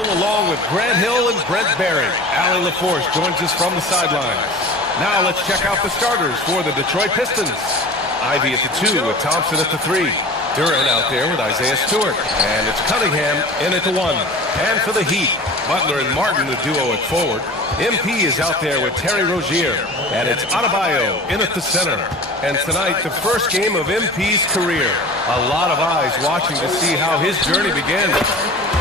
dribble along with Grant Hill and Brent Barry. Allie LaForce joins us from the sidelines. Now let's check out the starters for the Detroit Pistons. Ivy at the 2 with Thompson at the 3. Duren out there with Isaiah Stewart. And it's Cunningham in at the 1. And for the Heat, Butler and Martin, the duo at forward. MP is out there with Terry Rozier. And it's Adebayo in at the center. And tonight, the first game of MP's career. A lot of eyes watching to see how his journey begins.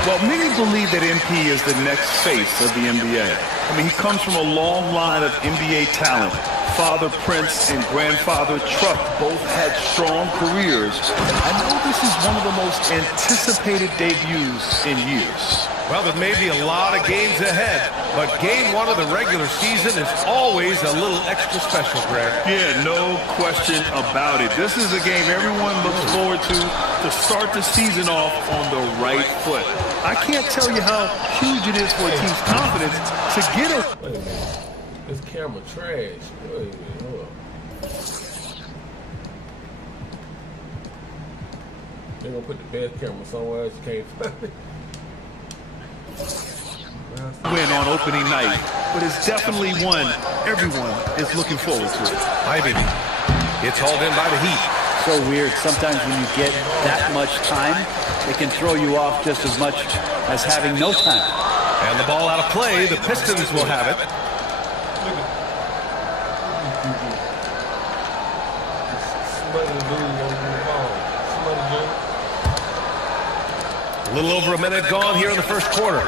Well, many believe that MP is the next face of the NBA. I mean, he comes from a long line of NBA talent. Father Prince and grandfather Truck both had strong careers. I know this is one of the most anticipated debuts in years. Well, there may be a lot of games ahead, but game 1 of the regular season is always a little extra special, Grant. Yeah, no question about it. This is a game everyone looks forward to start the season off on the right foot. I can't tell you how huge it is for a team's confidence to get it. Wait a minute. This camera trash. Wait a minute. Hold on. They're going to put the best camera somewhere else you can't find it. Win on opening night, but it's definitely one everyone is looking forward to. Ivy gets hauled in by the Heat. So weird. Sometimes when you get that much time, it can throw you off just as much as having no time. And the ball out of play. The Pistons will have it. A little over a minute gone here in the first quarter.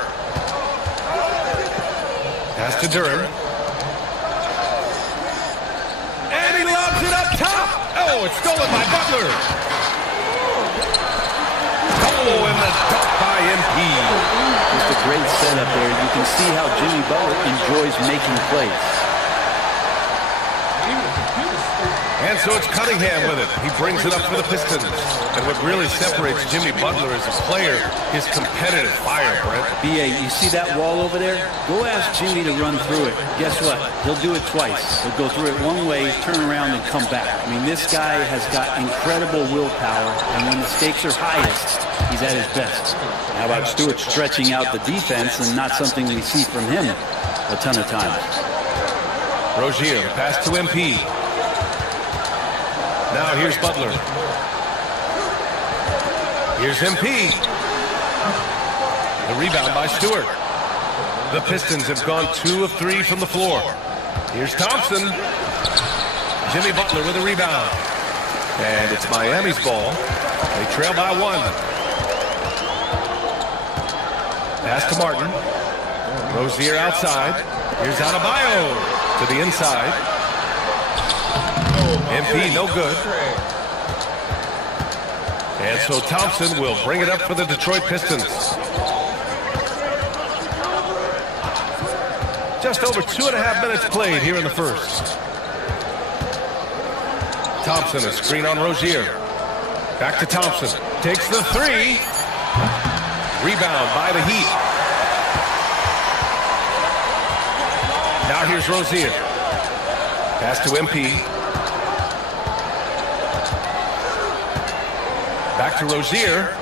Pass to Duren. And he lobs it up top. Oh, it's stolen by Butler. Oh, and the dunk by MP. Just a great setup there. You can see how Jimmy Butler enjoys making plays. And so it's Cunningham with it. He brings it up for the Pistons. And what really separates Jimmy Butler as a player is competitive fire, Brent. B.A., you see that wall over there? Go ask Jimmy to run through it. Guess what? He'll do it twice. He'll go through it one way, turn around, and come back. I mean, this guy has got incredible willpower, and when the stakes are highest, he's at his best. How about Stewart stretching out the defense, and not something we see from him a ton of times. Rozier, the pass to MP. Now here's Butler. Here's MP. The rebound by Stewart. The Pistons have gone 2 of 3 from the floor. Here's Thompson. Jimmy Butler with a rebound. And it's Miami's ball. They trail by 1. Pass to Martin. Rozier outside. Here's Adebayo to the inside. MP no good. And so Thompson will bring it up for the Detroit Pistons. Just over 2.5 minutes played here in the first. Thompson, a screen on Rozier. Back to Thompson. Takes the 3. Rebound by the Heat. Now here's Rozier. Pass to MP. Back to Rozier.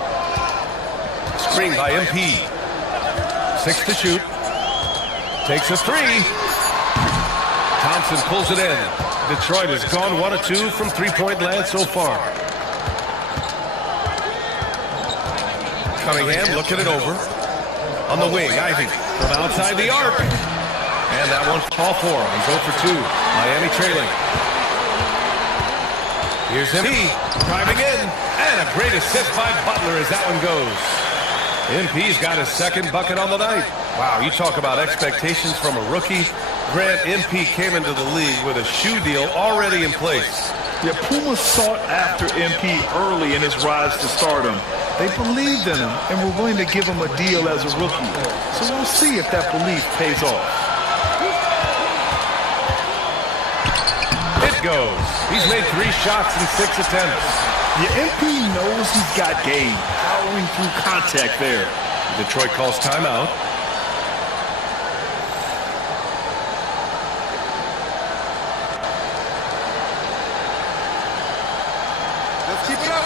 Screen by MP. 6 to shoot. Takes a 3. Thompson pulls it in. Detroit has gone 1 of 2 from three-point land so far. Cunningham looking it over. On the wing, Ivy from outside the arc. And that one fall for him. He's 0 for 2. Miami trailing. Here's MP driving in. And a great assist by Butler as that one goes. MP's got his second bucket on the night. Wow, you talk about expectations from a rookie. Grant, MP came into the league with a shoe deal already in place. Yeah, Puma sought after MP early in his rise to stardom. They believed in him and were willing to give him a deal as a rookie. So we'll see if that belief pays off. It goes. He's made 3 shots in 6 attempts. Yeah, MP knows he's got game, powering through contact there. Detroit calls timeout. Let's keep it up.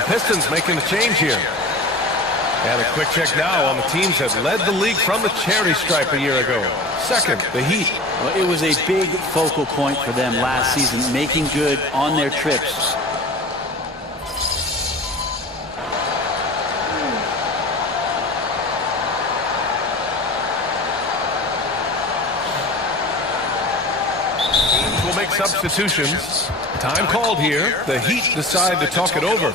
the Pistons making the change here. And a quick check now on the teams that led the league from the charity stripe a year ago. Second, the Heat. Well, it was a big focal point for them last season, making good on their trips. Teams will make substitutions. Time called here. The Heat decide to talk it over.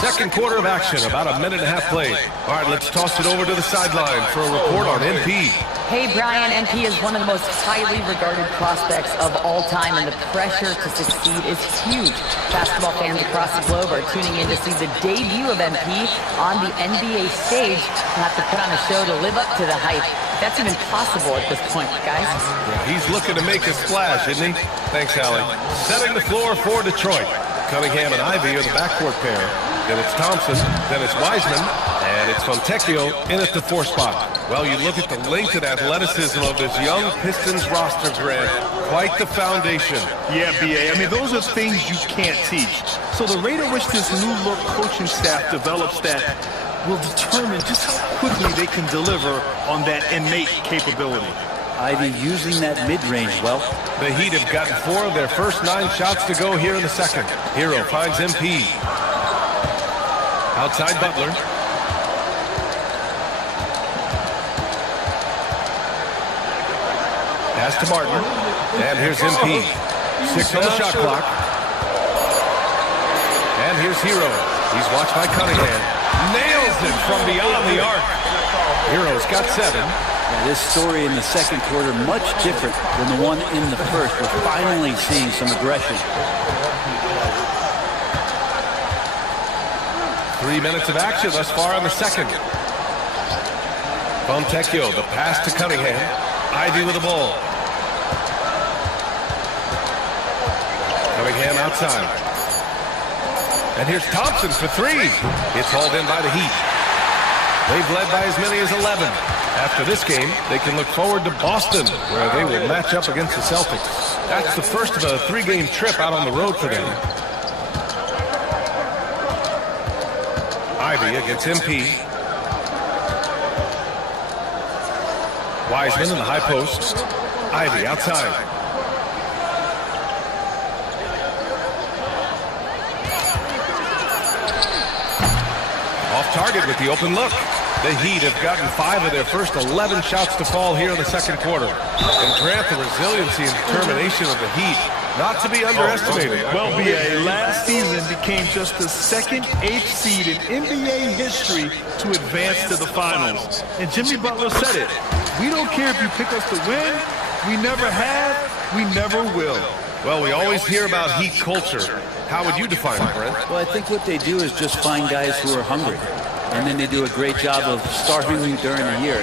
Second quarter of action, about a minute and a half played. All right, let's toss it over to the sideline for a report on MP. Hey, Brian, MP is one of the most highly regarded prospects of all time, and the pressure to succeed is huge. Basketball fans across the globe are tuning in to see the debut of MP on the NBA stage. We'll have to put on a show to live up to the hype. That's even possible at this point, guys. Yeah, he's looking to make a splash, isn't he? Thanks, Allie. Setting the floor for Detroit. Cunningham and Ivy are the backcourt pair. Then it's Thompson, then it's Wiseman, and it's Fontecchio in at the 4 spot. Well, you look at the length and athleticism of this young Pistons roster, Grant. Quite the foundation. Yeah, B.A. I mean, those are things you can't teach. So the rate at which this new-look coaching staff develops that will determine just how quickly they can deliver on that innate capability. Ivy using that mid-range well. The Heat have gotten 4 of their first 9 shots to go here in the second. Hero finds MP. Outside Butler. Pass to Martin. And here's MP. 6 on the shot clock. And here's Hero. He's watched by Cunningham. Nails it from beyond the arc. Hero's got 7. Yeah, this story in the second quarter much different than the one in the first. We're finally seeing some aggression. 3 minutes of action thus far in the second. Fontecchio, the pass to Cunningham. Ivy with the ball. Cunningham outside. And here's Thompson for 3. It's hauled in by the Heat. They've led by as many as 11. After this game, they can look forward to Boston, where they will match up against the Celtics. That's the first of a 3-game trip out on the road for them. Ivy against MP. Wiseman in the high post. Ivy outside. Off target with the open look. The Heat have gotten 5 of their first 11 shots to fall here in the second quarter. And Grant, the resiliency and determination of the Heat, not to be underestimated. Well, B.A., last season became just the second 8th seed in NBA history to advance to the finals. And Jimmy Butler said it. We don't care if you pick us to win. We never have. We never will. Well, we always hear about Heat culture. How would you define it, Brent? Well, I think what they do is just find guys who are hungry. And then they do a great job of starving you during the year.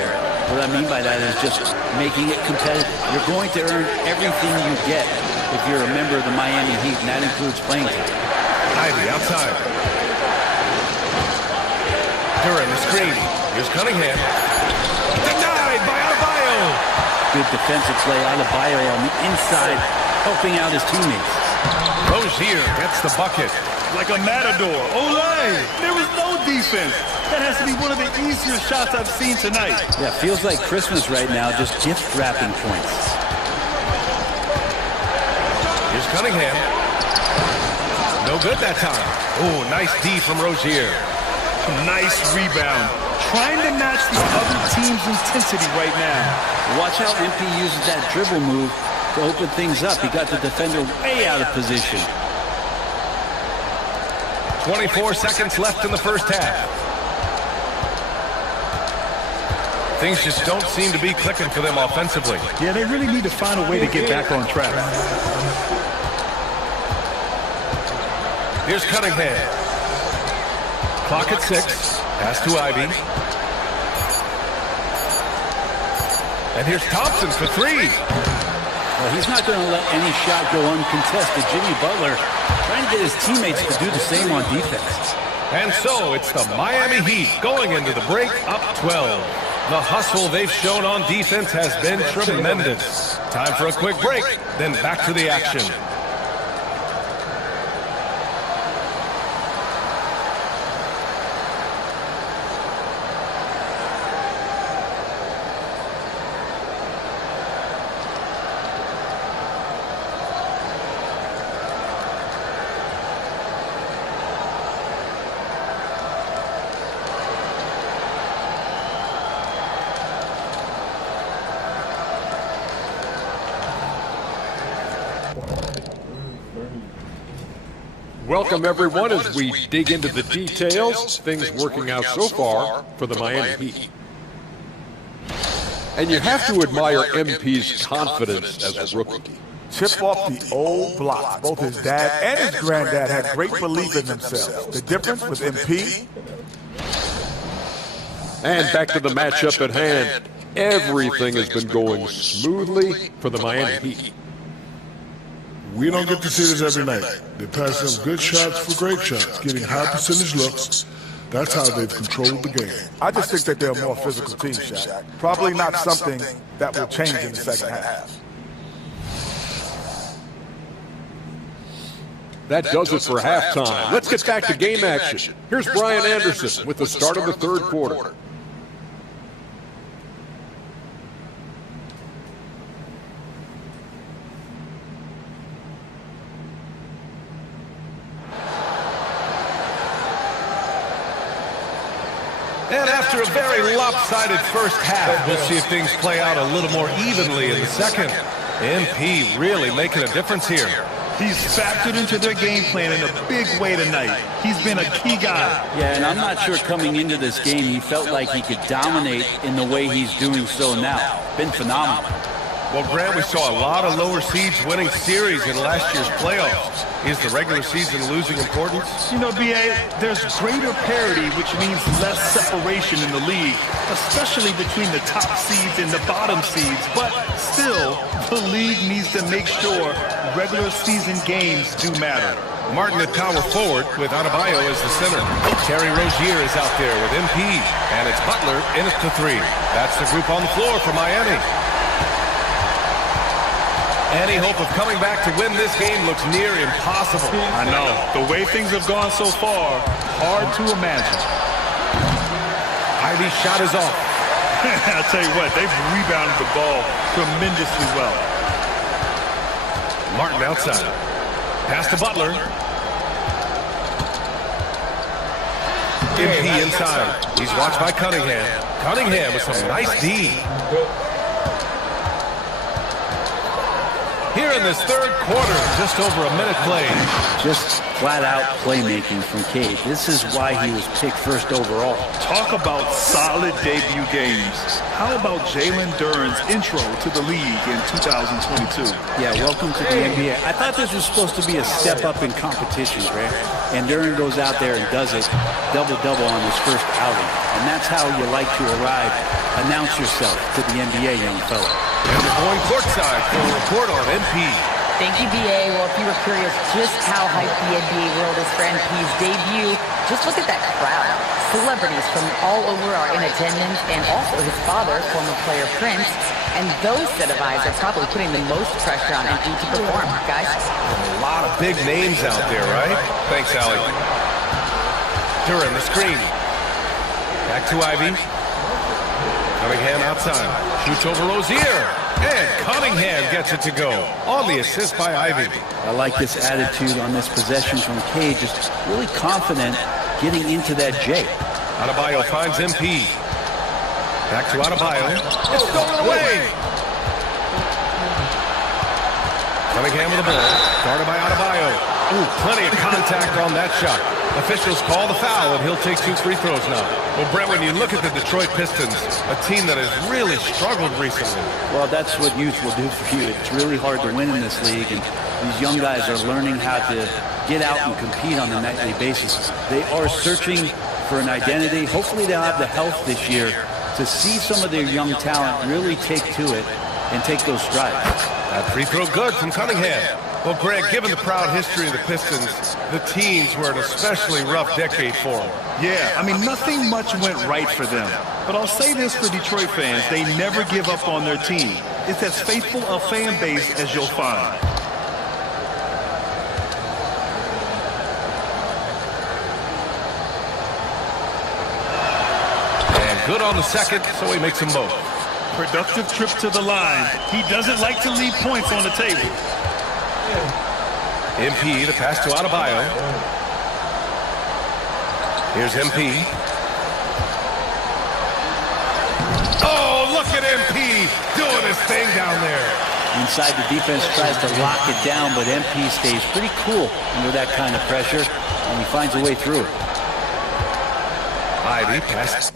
What I mean by that is just making it competitive. You're going to earn everything you get if you're a member of the Miami Heat, and that includes playing time. Ivy outside. Duran the screen. Here's Cunningham. Denied by Adebayo. Good defensive play. Adebayo on the inside, helping out his teammates. Rozier gets the bucket. Like a matador. Olay! There was no defense. That has to be one of the easier shots I've seen tonight. Yeah, feels like Christmas right now, just gift wrapping points. Here's Cunningham. No good that time. Oh, nice D from Rozier. Nice rebound. Trying to match the other team's intensity right now. Watch how MP uses that dribble move to open things up. He got the defender way out of position. 24 seconds left in the first half. Things just don't seem to be clicking for them offensively. Yeah, they really need to find a way to get back on track. Here's Cunningham. Clock at 6. Pass to Ivy. And here's Thompson for 3. Well, he's not going to let any shot go uncontested. Jimmy Butler trying to get his teammates to do the same on defense. And so it's the Miami Heat going into the break up 12. The hustle they've shown on defense has been tremendous. Time for a quick break, then back to the action. Welcome, everyone, as we dig into the details. Things working out so far for the Miami Heat. And you have to admire MP's confidence as a rookie. Chip off the old blocks. Both his dad and his granddad had great belief in themselves. The difference with MP? And back to the matchup at hand. Everything has been going smoothly for the Miami Heat. We don't get to see this every night. They pass up good shots for great shots, getting high percentage looks. That's how they've controlled the game. I just think that they're a more physical team, Shaq. Probably not something that will change in the second half. That does it for halftime. Let's get back to game action. Here's Brian Anderson with the start of the third quarter. And after a very lopsided first half, we'll see if things play out a little more evenly in the second. MP really making a difference here. He's factored into their game plan in a big way tonight. He's been a key guy. Yeah, and I'm not sure coming into this game he felt like he could dominate in the way he's doing so now. Been phenomenal. Well, Grant, we saw a lot of lower seeds winning series in last year's playoffs. Is the regular season losing importance? You know, B.A., there's greater parity, which means less separation in the league, especially between the top seeds and the bottom seeds. But still, the league needs to make sure regular season games do matter. Martin at power forward with Adebayo as the center. Terry Rozier is out there with MP, and it's Butler in at the three. That's the group on the floor for Miami. Any hope of coming back to win this game looks near impossible. I know. The way things have gone so far, hard to imagine. Ivey's shot is off. I'll tell you what, they've rebounded the ball tremendously well. Martin outside. Pass to Butler. MP inside. He's watched by Cunningham. Cunningham with some nice D. Here in this third quarter, just over a minute played. Just flat-out playmaking from Cade. This is why he was picked first overall. Talk about solid debut games. How about Jalen Duren's intro to the league in 2022? Yeah, welcome to the NBA. I thought this was supposed to be a step up in competition, Grant. And Duren goes out there and does it double-double on his first outing. And that's how you like to arrive. Announce yourself to the NBA, young fella. And we're going courtside for a report on MP. Thank you, B.A. Well, if you were curious just how hyped the NBA world is for MP's debut, just look at that crowd. Celebrities from all over are in attendance, and also his father, former player Prince. And those set of eyes are probably putting the most pressure on MP to perform, guys. A lot of big names out there, right? Thanks, Allie. Duren, the screen. Back to Ivey. Cunningham outside. Shoots over Rozier. And Cunningham gets it to go. On the assist by Ivey. I like this attitude on this possession from Cade. Just really confident getting into that J. Adebayo finds MP. Back to Adebayo. It's stolen away. Cunningham with the ball. Guarded by Adebayo. Ooh, plenty of contact on that shot. Officials call the foul, and he'll take 2 free throws now. Well, Brett, when you look at the Detroit Pistons, a team that has really struggled recently. Well, that's what youth will do for you. It's really hard to win in this league, and these young guys are learning how to get out and compete on a nightly basis. They are searching for an identity. Hopefully they'll have the health this year to see some of their young talent really take to it and take those strides. That free throw good from Cunningham. Well, Greg, given the proud history of the Pistons, the teams were an especially rough decade for them. Yeah, I mean, nothing much went right for them. But I'll say this for Detroit fans, they never give up on their team. it's as faithful a fan base as you'll find. And good on the second, so he makes them both. Productive trip to the line. He doesn't like to leave points on the table. MP, the pass to Adebayo. Here's MP. Oh, look at MP doing his thing down there. Inside, the defense tries to lock it down, but MP stays pretty cool under that kind of pressure, and he finds a way through it. Ivy pass.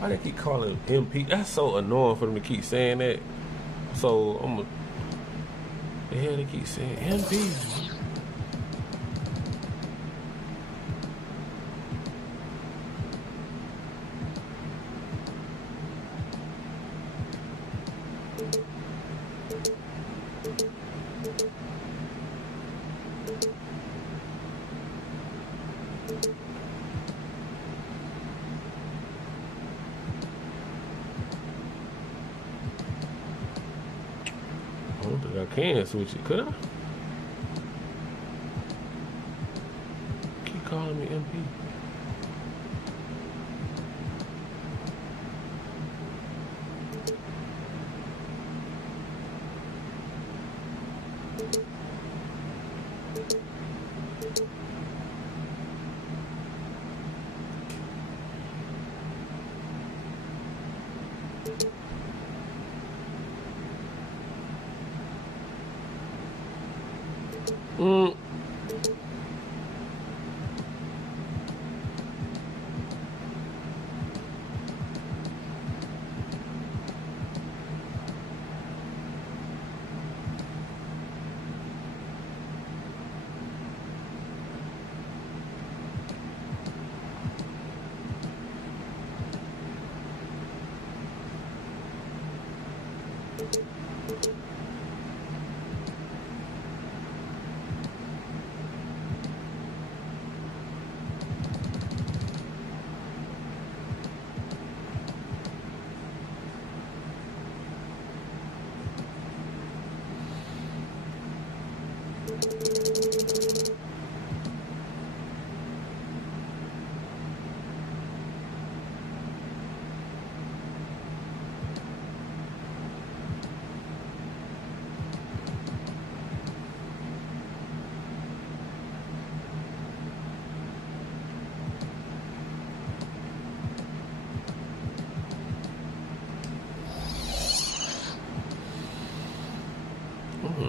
Why they keep calling him MP? That's so annoying for them to keep saying that. So the hell they keep saying MP. I don't think I can switch it, could I? Keep calling me MP.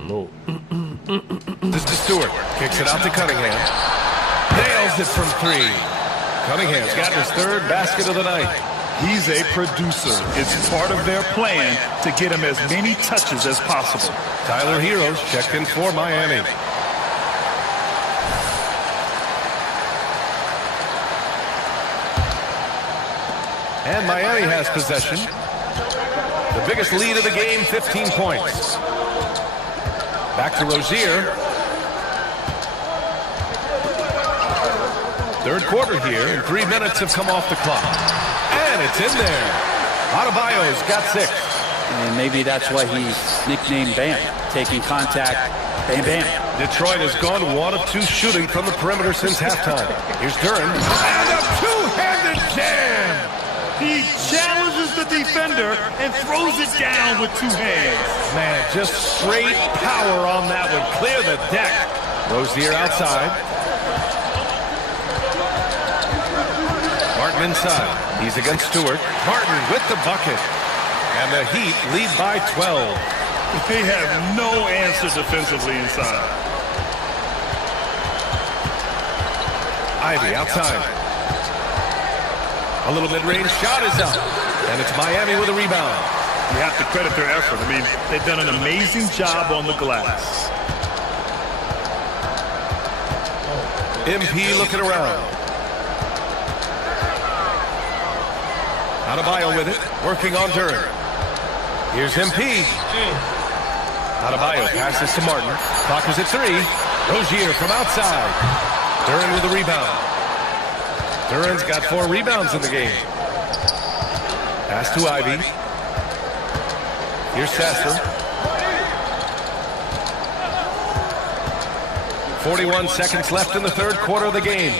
No. This is Stewart. Kicks it out to Cunningham. Nails it from three. Cunningham's got his third basket of the night. He's a producer. It's part of their plan to get him as many touches as possible. Tyler Heroes checked in for Miami. And Miami has possession. The biggest lead of the game, 15 points. Back to Rozier. Third quarter here, and 3 minutes have come off the clock. And it's in there. Adebayo's got 6. And maybe that's why he's nicknamed Bam. Taking contact, bam, bam. Detroit has gone 1 of 2 shooting from the perimeter since halftime. Here's Duren. And a two-handed jam! He challenges the defender and throws it down with 2 hands. Man, just straight power on that one. Clear the deck. Rozier outside. Martin inside. He's against Stewart. Martin with the bucket. And the Heat lead by 12. They have no answer defensively inside. Ivy outside. A little mid-range shot is up. And it's Miami with a rebound. You have to credit their effort. I mean, they've done an amazing job on the glass. MP looking around. Adebayo with it, working on Duren. Here's MP. Adebayo passes to Martin. Clock is at 3. Rozier from outside. Duren with the rebound. Duren's got 4 rebounds in the game. Pass to Ivy. Here's Sasser. 41 seconds left in the third quarter of the game.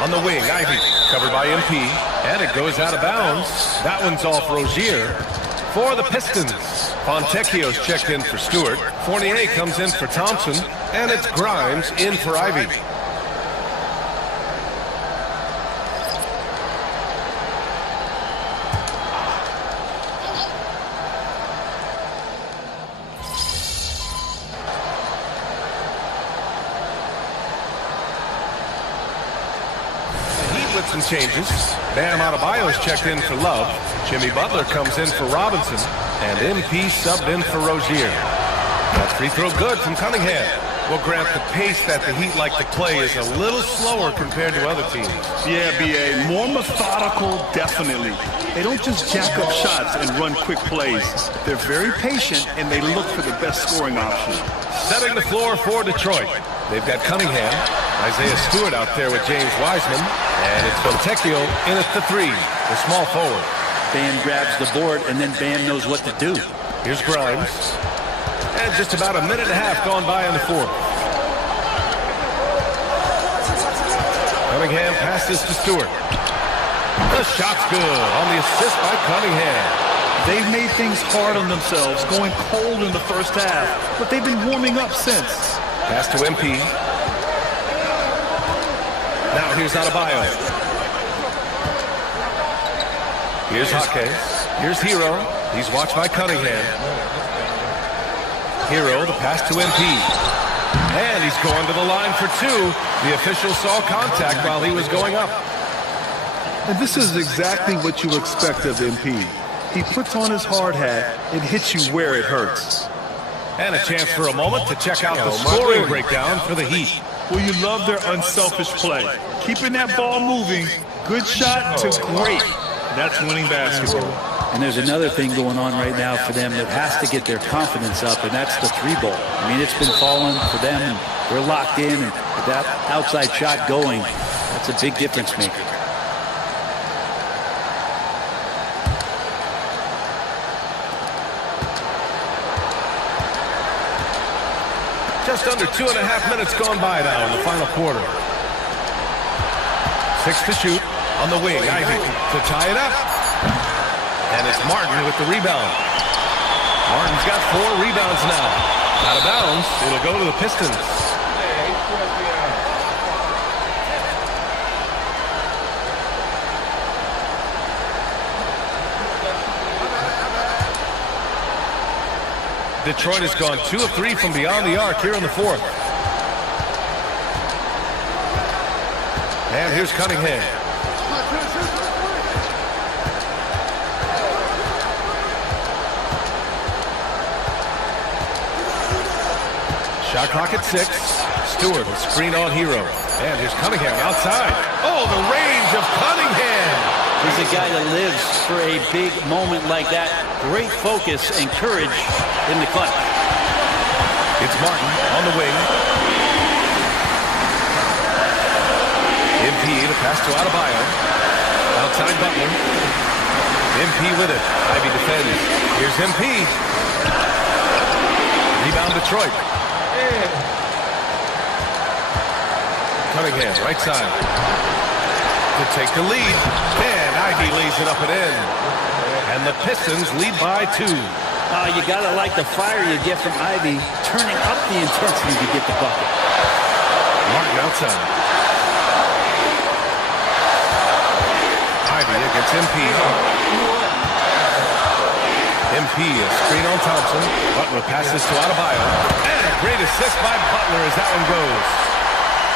On the wing, Ivy, covered by MP, and it goes out of bounds. That one's off Rozier. For the Pistons, Fontecchio's checked in for Stewart. Fournier comes in for Thompson, and it's Grimes in for Ivy. Some changes. Bam Adebayo's checked in for Love. Jimmy Butler comes in for Robinson. And MP subbed in for Rozier. That free throw good from Cunningham. Well, Grant, the pace that the Heat like to play is a little slower compared to other teams. Yeah, B.A. More methodical, definitely. They don't just jack up shots and run quick plays. They're very patient, and they look for the best scoring option. Setting the floor for Detroit. They've got Cunningham, Isaiah Stewart out there with James Wiseman, and it's Fontecchio in at the three, the small forward. Bam grabs the board, and then Bam knows what to do. Here's Grimes. And just about a minute and a half gone by in the fourth. Cunningham passes to Stewart. The shot's good on the assist by Cunningham. They've made things hard on themselves, going cold in the first half, but they've been warming up since. Pass to MP. Now here's Adebayo. Here's Jaquez. Here's Hero. He's watched by Cunningham. Hero, the pass to MP. And he's going to the line for two. The official saw contact while he was going up. And this is exactly what you expect of MP. He puts on his hard hat and hits you where it hurts. And a chance for a moment to check out the scoring breakdown for the Heat. Well, you love their unselfish play. Keeping that ball moving, good shot to great. That's winning basketball. And there's another thing going on right now for them that has to get their confidence up, and that's the three ball. I mean, it's been falling for them, and they're locked in, and with that outside shot going, that's a big difference maker. Just under 2.5 minutes gone by now in the final quarter. 6 to shoot on the wing. Ivy to tie it up. And it's Martin with the rebound. Martin's got 4 rebounds now. Out of bounds. It'll go to the Pistons. Detroit has gone 2 of 3 from beyond the arc here in the fourth. And here's Cunningham. Shot clock at 6. Stewart will screen on Hero. And here's Cunningham outside. Oh, the range of Cunningham. He's a guy that lives for a big moment like that. Great focus and courage in the clutch. It's Martin on the wing. MP to pass to Adebayo. Outside Butler. MP with it. Ivy defends. Here's MP. Rebound Detroit. Cunningham, right side. To take the lead. And Ivy lays it up and in. And the Pistons lead by 2. You got to like the fire you get from Ivy, turning up the intensity to get the bucket. Martin outside. Ivy against MP. MP, a screen on Thompson. Butler passes to Adebayo. And a great assist by Butler as that one goes.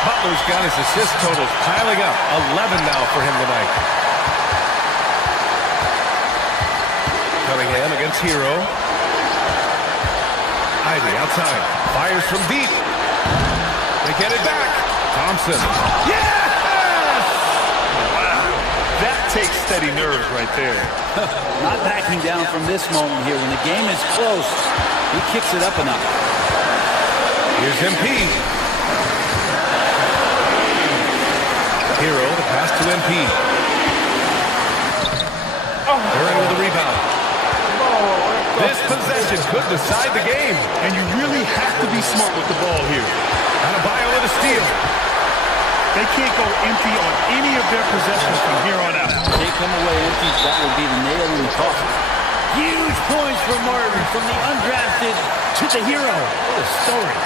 Butler's got his assist totals piling up. 11 now for him tonight. Cunningham against Hero. Ivy outside. Fires from deep. They get it back. Thompson. Yes! Wow. That takes steady nerves right there. Not backing down from this moment here. When the game is close, he kicks it up enough. Here's MP. Hero, the pass to MP. Duran with the rebound. This possession could decide the game. And you really have to be smart with the ball here. Adebayo with a steal. They can't go empty on any of their possessions from here on out. They come away empty, that would be the nail in the coffin. Huge points for Martin from the undrafted to the hero. What a story.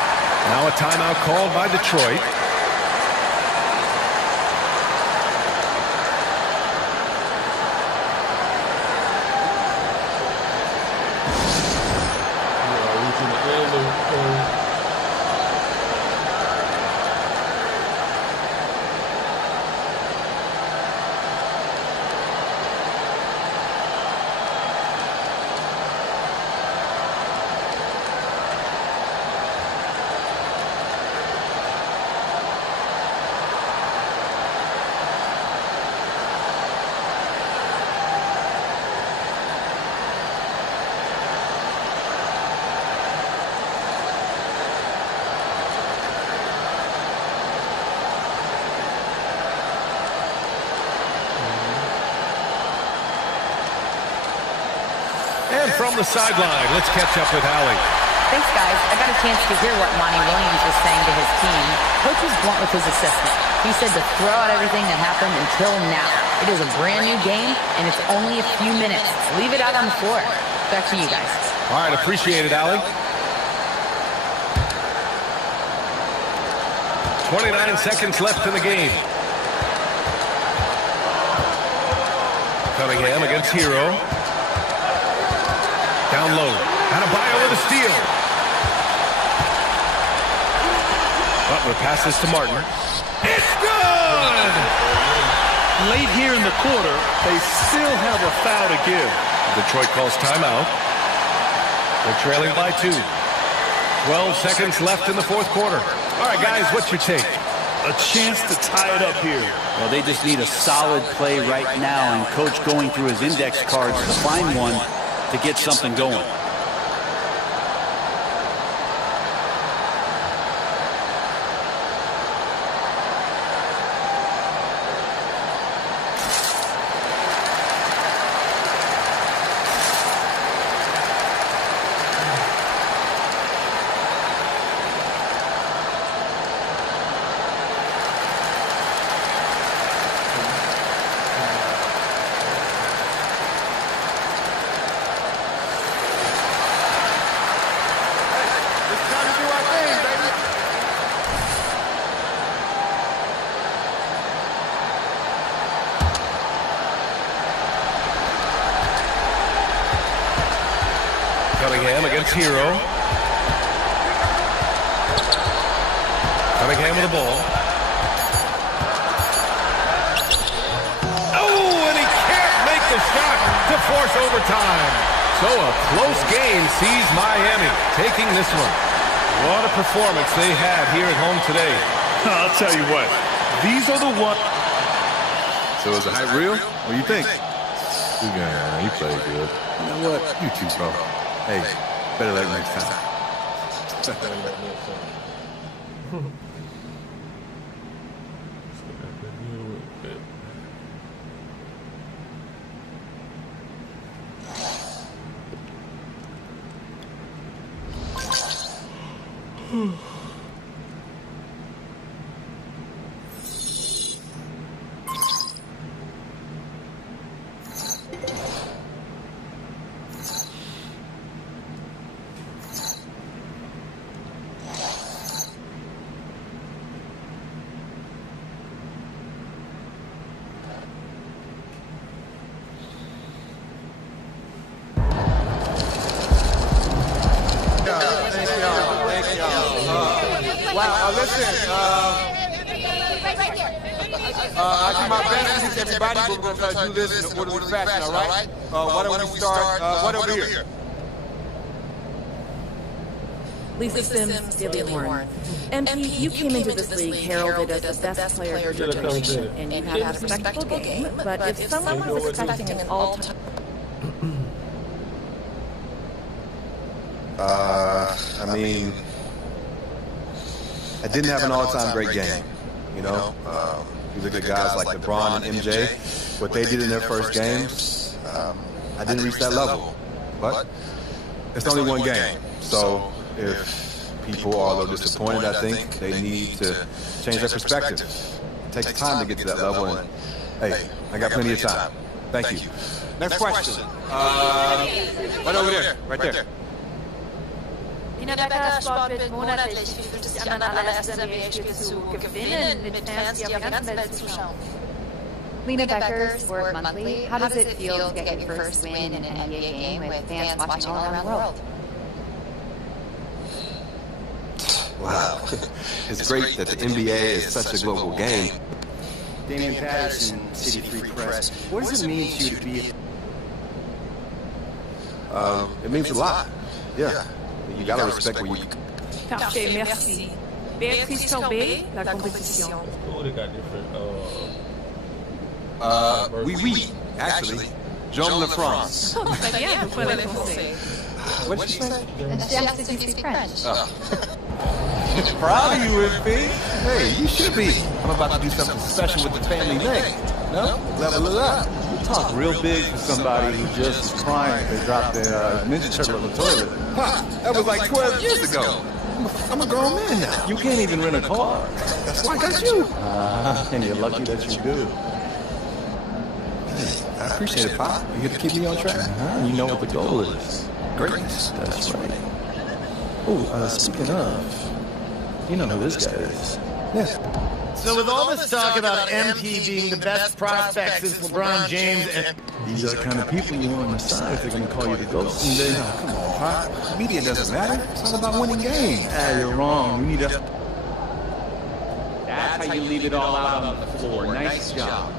Now a timeout called by Detroit. And from the sideline, let's catch up with Allie. Thanks, guys. I got a chance to hear what Monty Williams was saying to his team. Coach was blunt with his assessment. He said to throw out everything that happened until now. It is a brand new game, and it's only a few minutes. Leave it out on the floor. Back to you guys. All right, appreciate it, Allie. 29 seconds left in the game. Cunningham against Hero. Down low. Adebayo with a steal. Butler passes to Martin. It's good! Late here in the quarter, they still have a foul to give. Detroit calls timeout. They're trailing by 2. 12 seconds left in the fourth quarter. All right, guys, what's your take? A chance to tie it up here. Well, they just need a solid play right now, and Coach going through his index cards to find one to get something going. Cunningham against Hero. Cunningham with the ball. Oh, and he can't make the shot to force overtime. So a close game sees Miami taking this one. What a performance they had here at home today. I'll tell you what, these are the ones. So is the hype real? What do you think? You played good. You know what? You too, bro. Hey, better luck next time. I do my best to hit everybody, but we're going to try to do this in an orderly fashion, all right? Why don't we start right over here? Lisa Sims, Daily Horn. MP, you came into this league heralded as the best player of your generation, and you had a respectable game, but if someone was expecting an all-time... I mean, I didn't have an all-time great game, you know? You look at guys like LeBron and MJ, what they did in their first games, I didn't reach that level. But it's only one game. So if people are a little disappointed, I think they need to change their perspective. It takes time to get to that level, and hey, I got plenty of time. Thank you. Next question. Right over there. Right there. Wiener Becker Sport wird monatlich wie wird es an allerersten NBA-Spiel zu gewinnen mit Fans, die auf der ganzen Welt zuschauen. Lena Becker, Sport Monthly. How does it feel to get your first win in an NBA game with fans watching all around the world? Wow. It's great that the NBA is such a global game. Damian Patterson, City Free Press. What does it mean to you to be It means a lot. Yeah. You gotta respect where you... Parfait, merci. Béatrice Torbé, la compétition. Oh, they got different. Oui, actually. Jean LaFrance. Oh, très bien, vous pouvez réponser. What did you say? J'aime si tu speak French. Proud of you, MP. Hey, you should be. I'm about to do something special with the family link. No? Level it up. You talk real big for somebody who just was crying they dropped their Ninja Turtle in the toilet. Huh, that was like 12 years ago. I'm a grown man now. You can't even rent a car. That's why I got you. And you're lucky that you do. I appreciate it, Pop. You here to keep me on track. You know what the goal is. Greatness. That's right. Oh, speaking of, you know who this guy is. Yeah. So with all this talk about MP being the best prospect since LeBron James and... These are the kind of people you want on the side if they're going to call you the GOAT someday. Come on, Pop. Media doesn't matter. It's all about winning games. You're wrong. We need to... That's how you leave it all out on the floor. Nice job.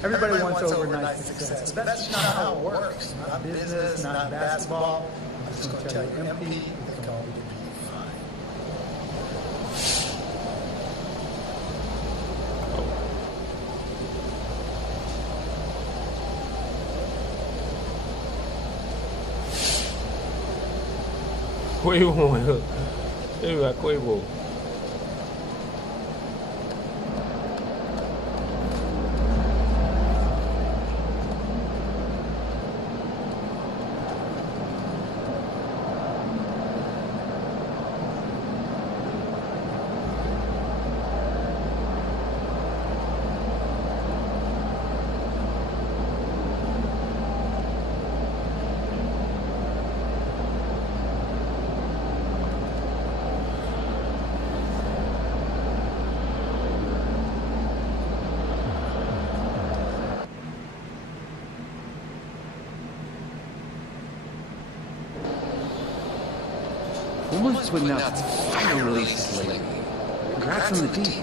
Everybody wants overnight success, but that's not how it works. Not business, not basketball. I'm just going to tell you, MP, you think all we can do fine. Quavo. They got Quavo. Puma's putting out fire releases lately. Congrats on the D.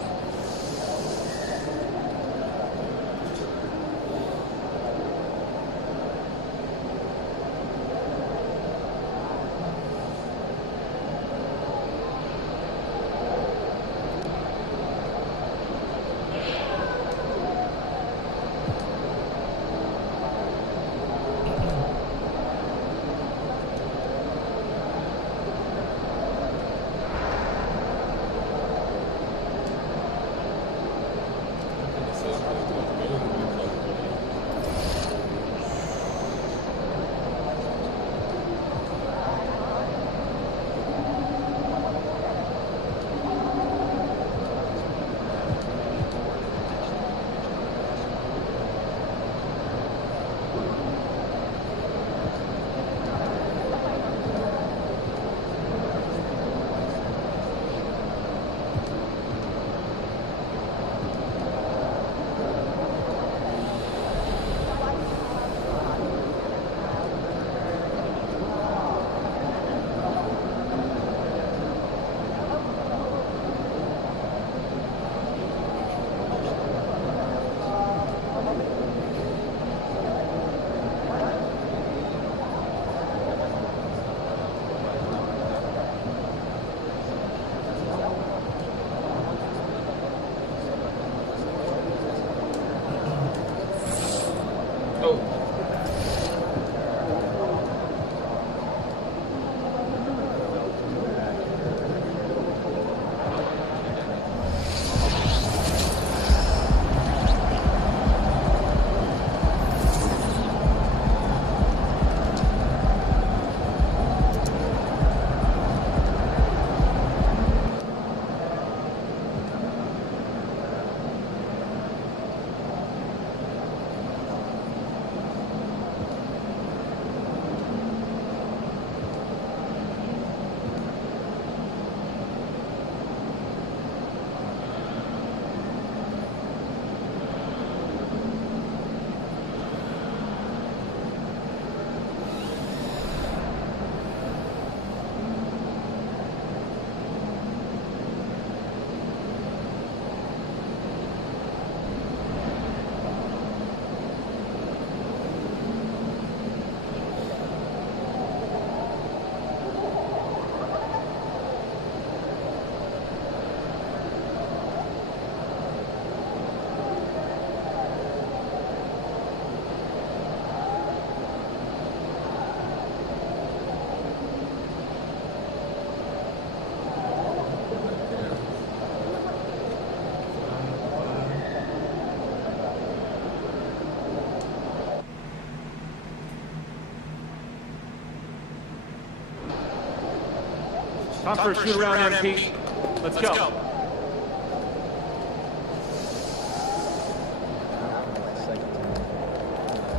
Time for a shoot around, MP. Let's go.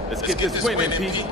Let's get this win, MP.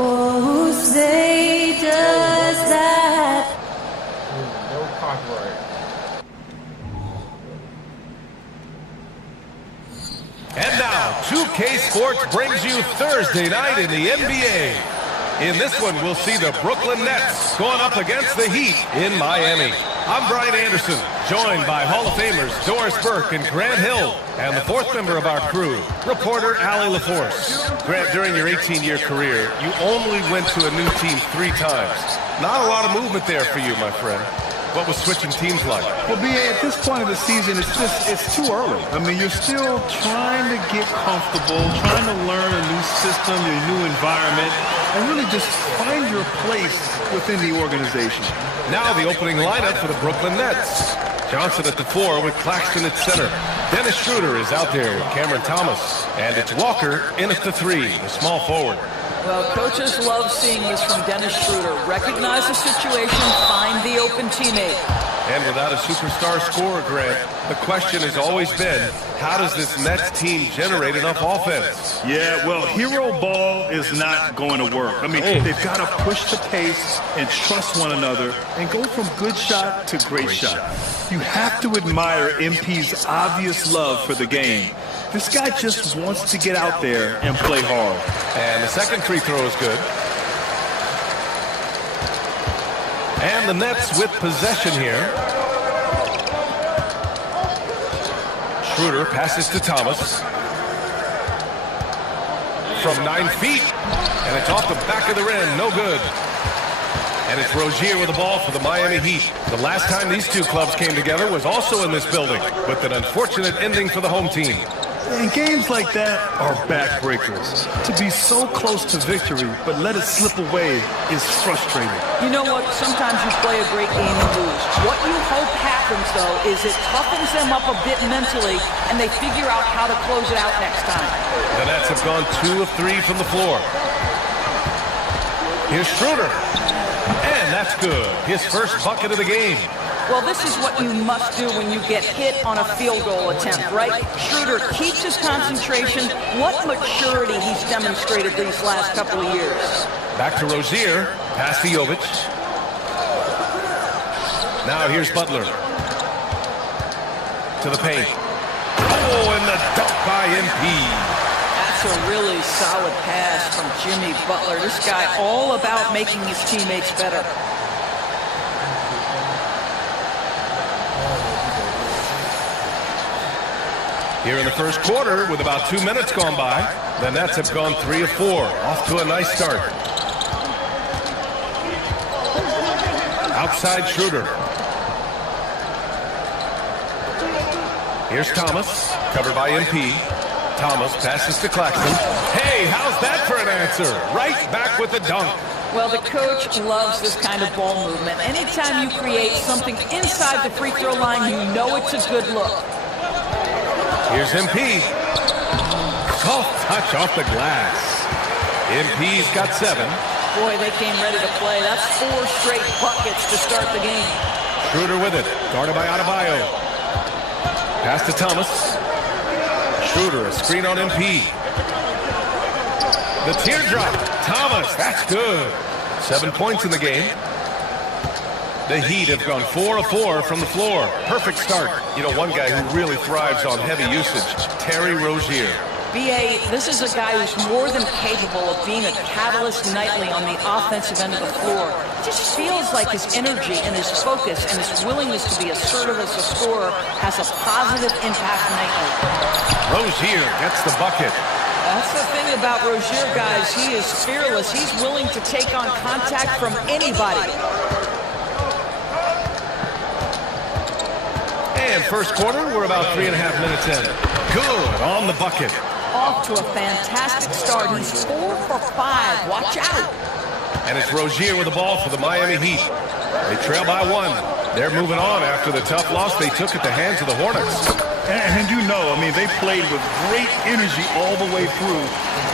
Oh, say does that. No copyright. And now, 2K Sports brings you Thursday night in the NBA. In this one, we'll see the Brooklyn Nets going up against the Heat in Miami. I'm Brian Anderson, joined by Hall of Famers Doris Burke and Grant Hill, and the fourth member of our crew, reporter Allie LaForce. Grant, during your 18-year career, you only went to a new team 3 times. Not a lot of movement there for you, my friend. What was switching teams like? Well, B.A., at this point of the season, it's too early. I mean, you're still trying to get comfortable, trying to learn a new system, a new environment, and really just find your place within the organization. Now the opening lineup for the Brooklyn Nets. Johnson at the 4 with Claxton at center. Dennis Schroeder is out there with Cameron Thomas. And it's Walker in at the 3, the small forward. Well, coaches love seeing this from Dennis Schroeder. Recognize the situation, find the open teammate. And without a superstar scorer, Grant, the question has always been, how does this Nets team generate enough offense? Yeah, well, hero ball is not going to work. I mean, they've got to push the pace and trust one another and go from good shot to great shot. You have to admire MP's obvious love for the game. This guy just wants to get out there and play hard. And the second free throw is good. And the Nets with possession here. Schroeder passes to Thomas. From 9 feet. And it's off the back of the rim. No good. And it's Rozier with the ball for the Miami Heat. The last time these two clubs came together was also in this building, with an unfortunate ending for the home team. And games like that are backbreakers. To be so close to victory, but let it slip away is frustrating. You know what? Sometimes you play a great game and lose. What you hope happens, though, is it toughens them up a bit mentally, and they figure out how to close it out next time. The Nets have gone 2 of 3 from the floor. Here's Schroeder. And that's good. His first bucket of the game. Well, this is what you must do when you get hit on a field goal attempt, right? Schroeder keeps his concentration. What maturity he's demonstrated these last couple of years. Back to Rozier. Pass to Jovic. Now here's Butler. To the paint. Oh, and the dunk by MP. That's a really solid pass from Jimmy Butler. This guy all about making his teammates better. Here in the first quarter, with about 2 minutes gone by, the Nets have gone 3 of 4. Off to a nice start. Outside Schroeder. Here's Thomas, covered by MP. Thomas passes to Claxton. Hey, how's that for an answer? Right back with the dunk. Well, the coach loves this kind of ball movement. Anytime you create something inside the free throw line, you know it's a good look. Here's MP. touch off the glass. MP's got 7. Boy, they came ready to play. That's 4 straight buckets to start the game. Schroeder with it, guarded by Adebayo. Pass to Thomas. Schroeder, a screen on MP. The teardrop. Thomas, that's good. 7 points in the game. The Heat have gone 4 of 4 from the floor. Perfect start. You know, one guy who really thrives on heavy usage, Terry Rozier. B.A., this is a guy who's more than capable of being a catalyst nightly on the offensive end of the floor. It just feels like his energy and his focus and his willingness to be assertive as a scorer has a positive impact nightly. Rozier gets the bucket. That's the thing about Rozier, guys. He is fearless. He's willing to take on contact from anybody. And first quarter, we're about 3.5 minutes in. Good on the bucket. Off to a fantastic start. He's 4 for 5. Watch out. And it's Rozier with the ball for the Miami Heat. They trail by 1. They're moving on after the tough loss they took at the hands of the Hornets. And you know, I mean, they played with great energy all the way through.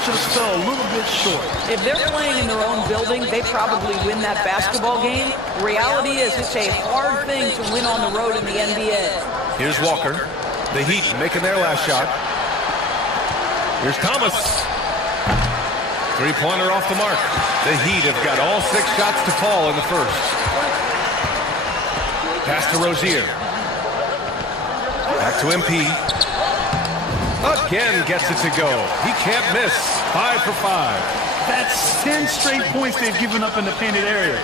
Just fell a little bit short. If they're playing in their own building, they probably win that basketball game. Reality is it's a hard thing to win on the road in the NBA. Here's Walker. The Heat making their last shot. Here's Thomas. Three-pointer off the mark. The Heat have got all 6 shots to fall in the first. Pass to Rozier. Back to MP. Again gets it to go. He can't miss. 5 for 5. That's 10 straight points they've given up in the painted area.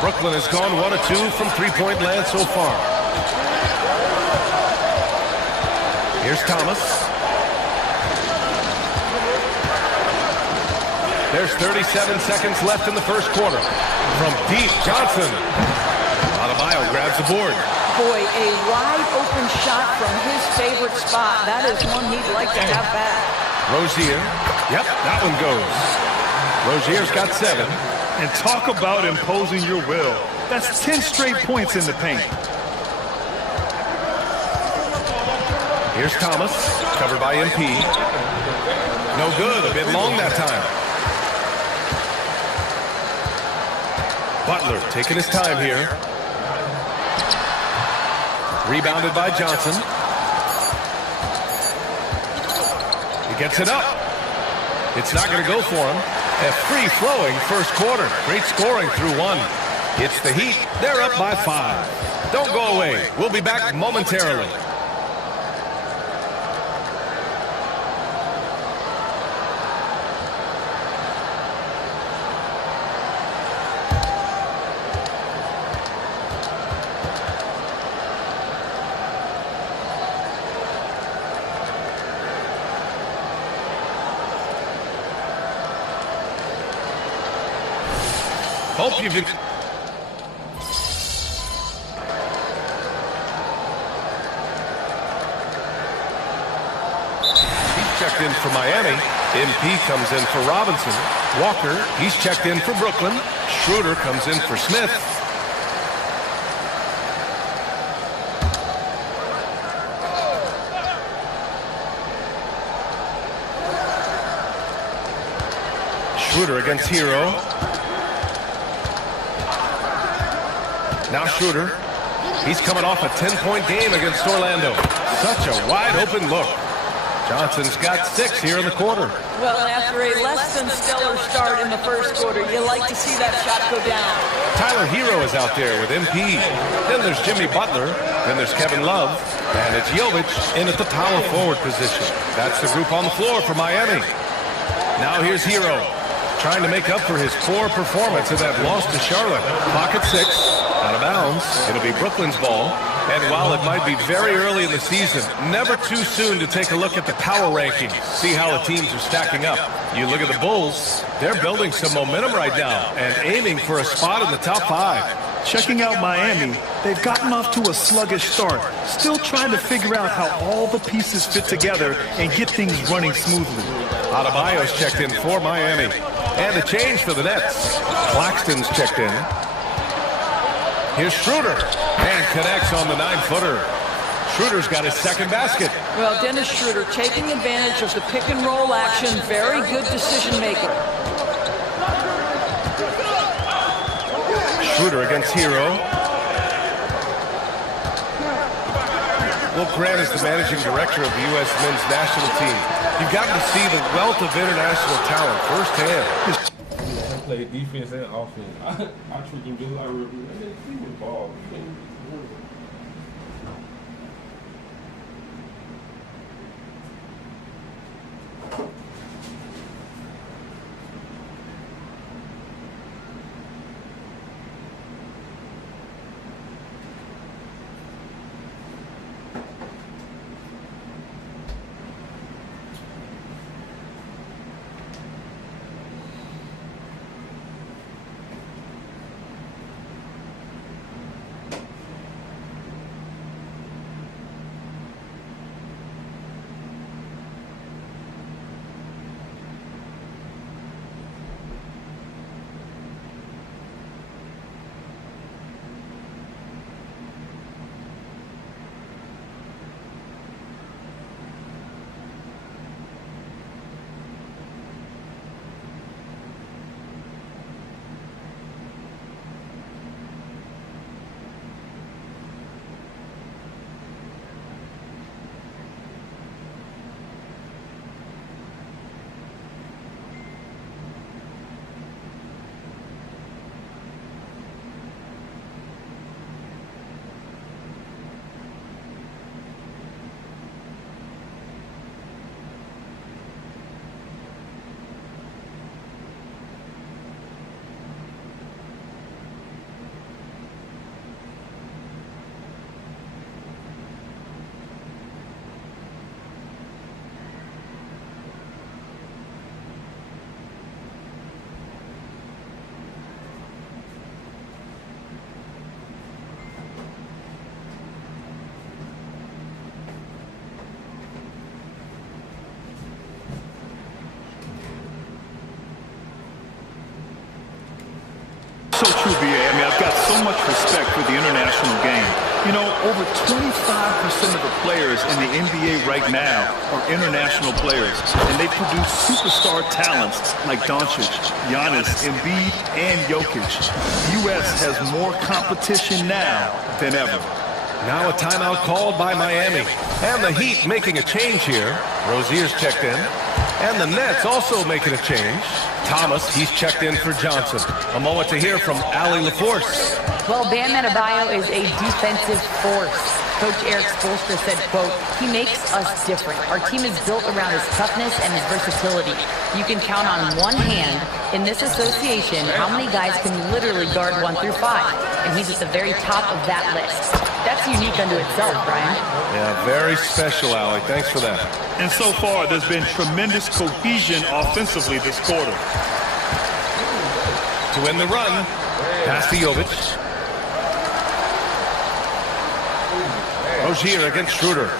Brooklyn has gone 1 of 2 from three-point land so far. Here's Thomas. There's 37 seconds left in the first quarter. From deep, Johnson. Adebayo grabs the board. Boy, a wide-open shot from his favorite spot. That is one he'd like to have back. Rozier. Yep, that one goes. Rozier's got 7. And talk about imposing your will. That's 10 straight points in the paint. Here's Thomas, covered by MP. No good, a bit long that time. Butler taking his time here. Rebounded by Johnson. He gets it up. It's not going to go for him. A free-flowing first quarter. Great scoring through 1. It's the Heat. They're up by 5. Don't go away. We'll be back momentarily. Hope you've been... He's checked in for Miami. MP comes in for Robinson. Walker, he's checked in for Brooklyn. Schroeder comes in for Smith. Schroeder against Hero. Now Schroeder. He's coming off a 10-point game against Orlando. Such a wide-open look. Johnson's got 6 here in the quarter. Well, after a less than stellar start in the first quarter, you like to see that shot go down. Tyler Hero is out there with MP. Then there's Jimmy Butler. Then there's Kevin Love. And it's Jovic in at the power forward position. That's the group on the floor for Miami. Now here's Hero, trying to make up for his poor performance in that loss to Charlotte. Clock at 6, out of bounds. It'll be Brooklyn's ball. And while it might be very early in the season, never too soon to take a look at the power rankings, see how the teams are stacking up. You look at the Bulls, they're building some momentum right now and aiming for a spot in the top 5. Checking out Miami, they've gotten off to a sluggish start, still trying to figure out how all the pieces fit together and get things running smoothly. Adebayo's checked in for Miami. And a change for the Nets. Claxton's checked in. Here's Schroeder. And connects on the 9-footer. Schroeder's got his second basket. Well, Dennis Schroeder taking advantage of the pick and roll action. Very good decision maker. Schroeder against Hero. Will Grant is the managing director of the U.S. men's national team. You've gotten to see the wealth of international talent firsthand. I play defense and offense. I treat them just like they with ball. So true, B.A. I mean, I've got so much respect for the international game. You know, over 25% of the players in the NBA right now are international players, and they produce superstar talents like Doncic, Giannis, Embiid, and Jokic. The U.S. has more competition now than ever. Now a timeout called by Miami. And the Heat making a change here. Rozier's checked in. And the Nets also making a change. Thomas, he's checked in for Johnson. A moment to hear from Allie LaForce. Well, Bam Adebayo is a defensive force. Coach Eric Spoelstra said, quote, "He makes us different. Our team is built around his toughness and his versatility. You can count on one hand in this association how many guys can literally guard 1 through 5. And he's at the very top of that list." That's unique unto itself, Brian. Yeah, very special, Allie. Thanks for that. And so far, there's been tremendous cohesion offensively this quarter. To win the run, pass to Jovic. Rozier against Schroeder.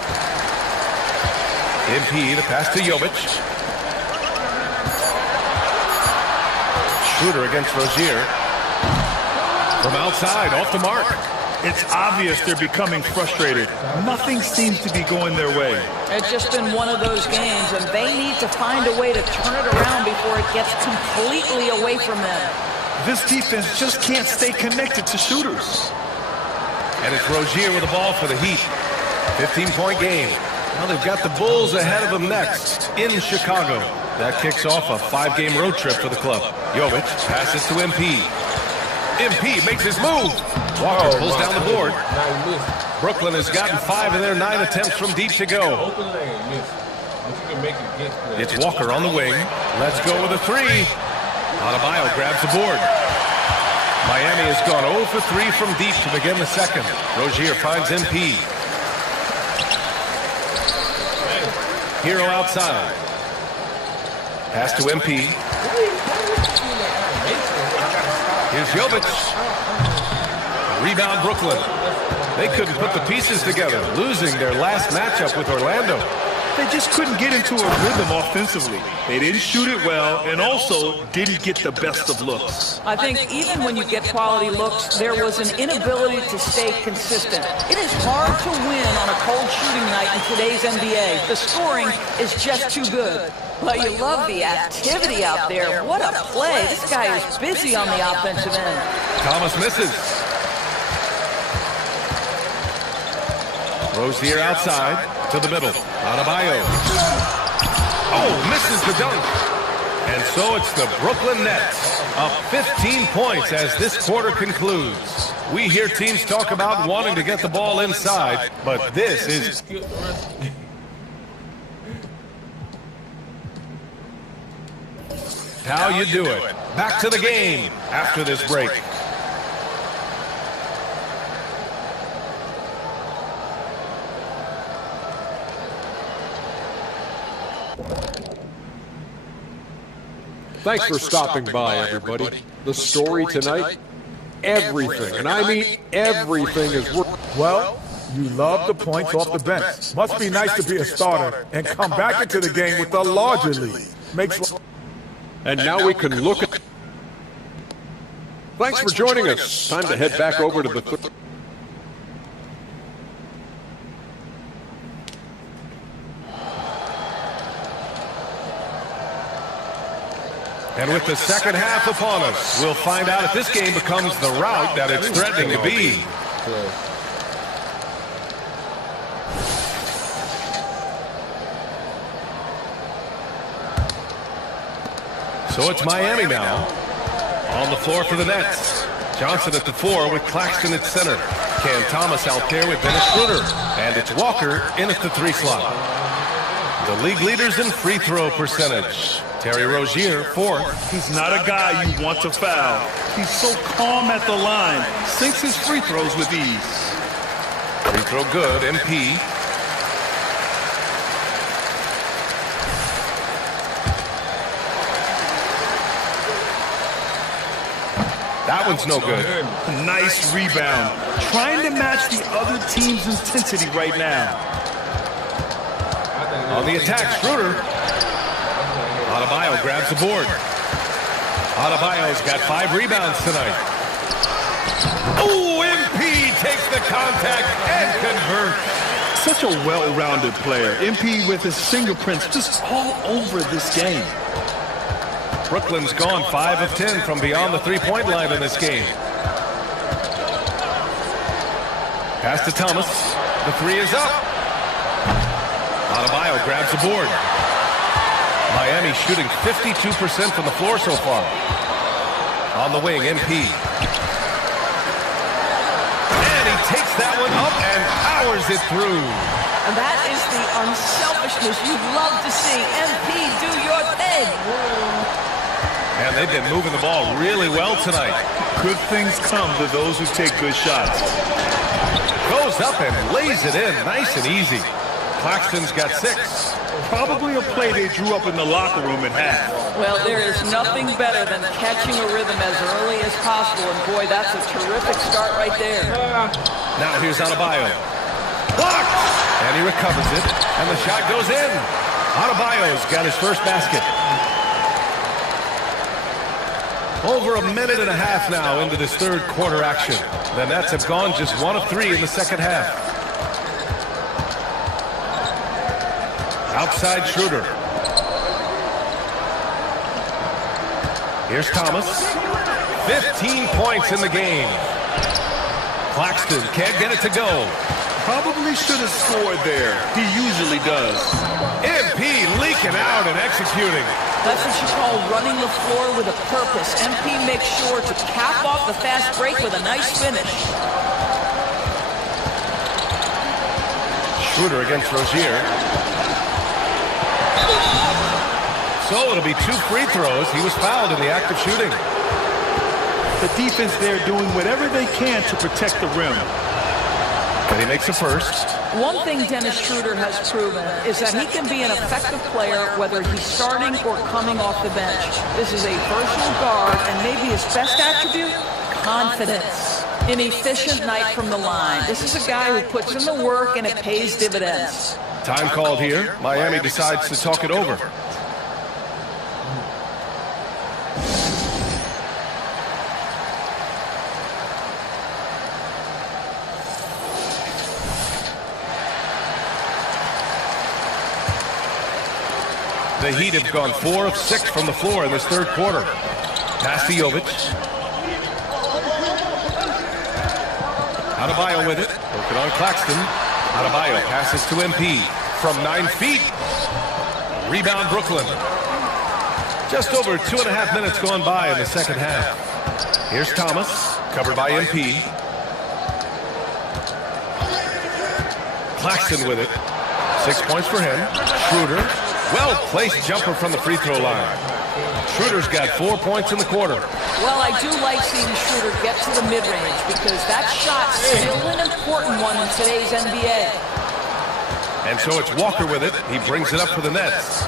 MP, the pass to Jovic. Schroeder against Rozier. From outside, off the mark. It's obvious they're becoming frustrated. Nothing seems to be going their way. It's just been one of those games, and they need to find a way to turn it around before it gets completely away from them. This defense just can't stay connected to shooters. And it's Rozier with the ball for the Heat. 15-point game. Now they've got the Bulls ahead of them next in Chicago. That kicks off a 5-game road trip for the club. Jovic passes to MP. MP makes his move. Walker pulls down the board. Brooklyn has gotten 5 of their 9 attempts from deep to go. It's Walker on the wing. Let's go with a 3. Adebayo grabs the board. Miami has gone 0 for 3 from deep to begin the second. Rozier finds MP. Hero outside. Pass to MP. Here's Jovic. Rebound Brooklyn. They couldn't put the pieces together, losing their last matchup with Orlando. they just couldn't get into a rhythm offensively. They didn't shoot it well and also didn't get the best of looks. I think even when you get quality looks, there was an inability to stay consistent. It is hard to win on a cold shooting night in today's NBA. The scoring is just too good. But you love the activity out there. What a play. This guy is busy on the offensive end. Thomas misses. Rozier outside to the middle. Adebayo. Oh, misses the dunk. And so it's the Brooklyn Nets up 15 points as this quarter concludes. We hear teams talk about wanting to get the ball inside, but this is... how you do it. Back to the game after this break. Thanks for stopping by, everybody. The story tonight, everything, and I mean everything is worth. Well, you love the points off the bench. Must be nice to be a starter and come back into the game with a larger lead. Makes. And now we can look at... Thanks for joining us. Time to head back over to the... And with the second half upon us, we'll find out if this game becomes the route that it's threatening to be. So it's Miami now on the floor for the Nets. Johnson at the 4 with Claxton at center. Cam Thomas out there with Dennis Schroeder. And it's Walker in at the 3 slot. The league leaders in free throw percentage. Terry Rozier, 4th. He's not a guy you want to foul. He's so calm at the line. Sinks his free throws with ease. Free throw good, MP. That one's no good. Nice rebound. Trying to match the other team's intensity right now. On the attack, Schroeder. Adebayo grabs the board. Adebayo's got 5 rebounds tonight. Oh, MP takes the contact and converts. Such a well-rounded player. MP with his fingerprints just all over this game. Brooklyn's gone 5 of 10 from beyond the 3-point line in this game. Pass to Thomas. The 3 is up. Adebayo grabs the board. Miami shooting 52% from the floor so far. On the wing, MP. And he takes that one up and powers it through. And that is the unselfishness you'd love to see. MP, do your thing. And they've been moving the ball really well tonight. Good things come to those who take good shots. Goes up and lays it in nice and easy. Claxton's got 6. Probably a play they drew up in the locker room at half. Well, there is nothing better than catching a rhythm as early as possible. And boy, that's a terrific start right there. Now here's Adebayo. Blocked! And he recovers it. And the shot goes in. Adebayo's got his first basket. Over a minute and a half now into this third quarter action. The Nets have gone just 1 of 3 in the second half. Outside Schroeder. Here's Thomas. 15 points in the game. Claxton can't get it to go. Probably should have scored there. He usually does. MP leaking out and executing. That's what you call running the floor with a purpose. MP makes sure to cap off the fast break with a nice finish. Schroeder against Rozier. So it'll be 2 free throws. He was fouled in the act of shooting. The defense there doing whatever they can to protect the rim. And he makes a first. One thing Dennis Schroeder has proven is that he can be an effective player whether he's starting or coming off the bench. This is a versatile guard, and maybe his best attribute, confidence. An efficient night from the line. This is a guy who puts in the work and it pays dividends. Time called here. Miami decides to talk it over. The Heat have gone 4 of 6 from the floor in this third quarter. Pass to Jovic. Adebayo with it. Working on Claxton. Adebayo passes to MP from 9 feet. Rebound Brooklyn. Just over 2.5 minutes gone by in the second half. Here's Thomas, covered by MP. Claxton with it. 6 points for him. Schroeder. Well-placed jumper from the free throw line. Schroeder's got 4 points in the quarter. Well, I do like seeing Schroeder get to the mid-range because that shot's still an important one in today's NBA. And so it's Walker with it. He brings it up for the Nets.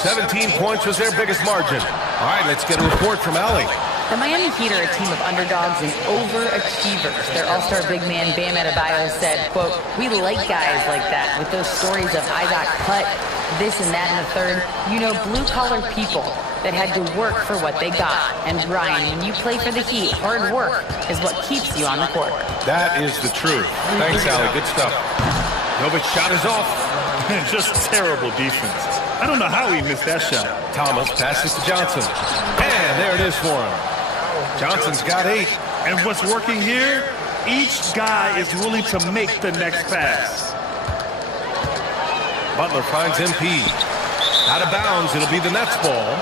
17 points was their biggest margin. All right, let's get a report from Allie. The Miami Heat are a team of underdogs and overachievers. Their all-star big man, Bam Adebayo, said, quote, "We like guys like that with those stories of I got cut, this and that and the third. You know, blue-collar people that had to work for what they got. And Ryan, when you play for the Heat, hard work is what keeps you on the court." That is the truth. Thanks, Allie. Good stuff. Jovic shot is off. Just terrible defense. I don't know how he missed that shot. Thomas passes to Johnson. And there it is for him. Johnson's got 8. And what's working here? Each guy is willing to make the next pass. Butler finds MP. Out of bounds, it'll be the Nets ball.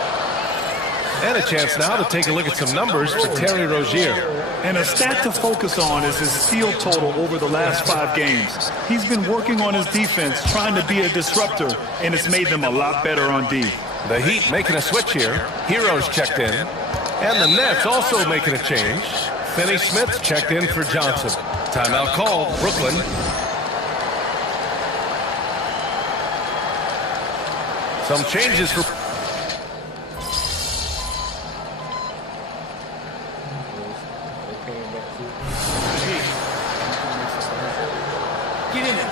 And a chance now to take a look at some numbers for Terry Rozier. And a stat to focus on is his steal total over the last 5 games. He's been working on his defense, trying to be a disruptor, and it's made them a lot better on D. The Heat making a switch here. Heroes checked in. And the Nets also making a change. Finney-Smith checked in for Johnson. Timeout called, Brooklyn. Some changes for... Get in there.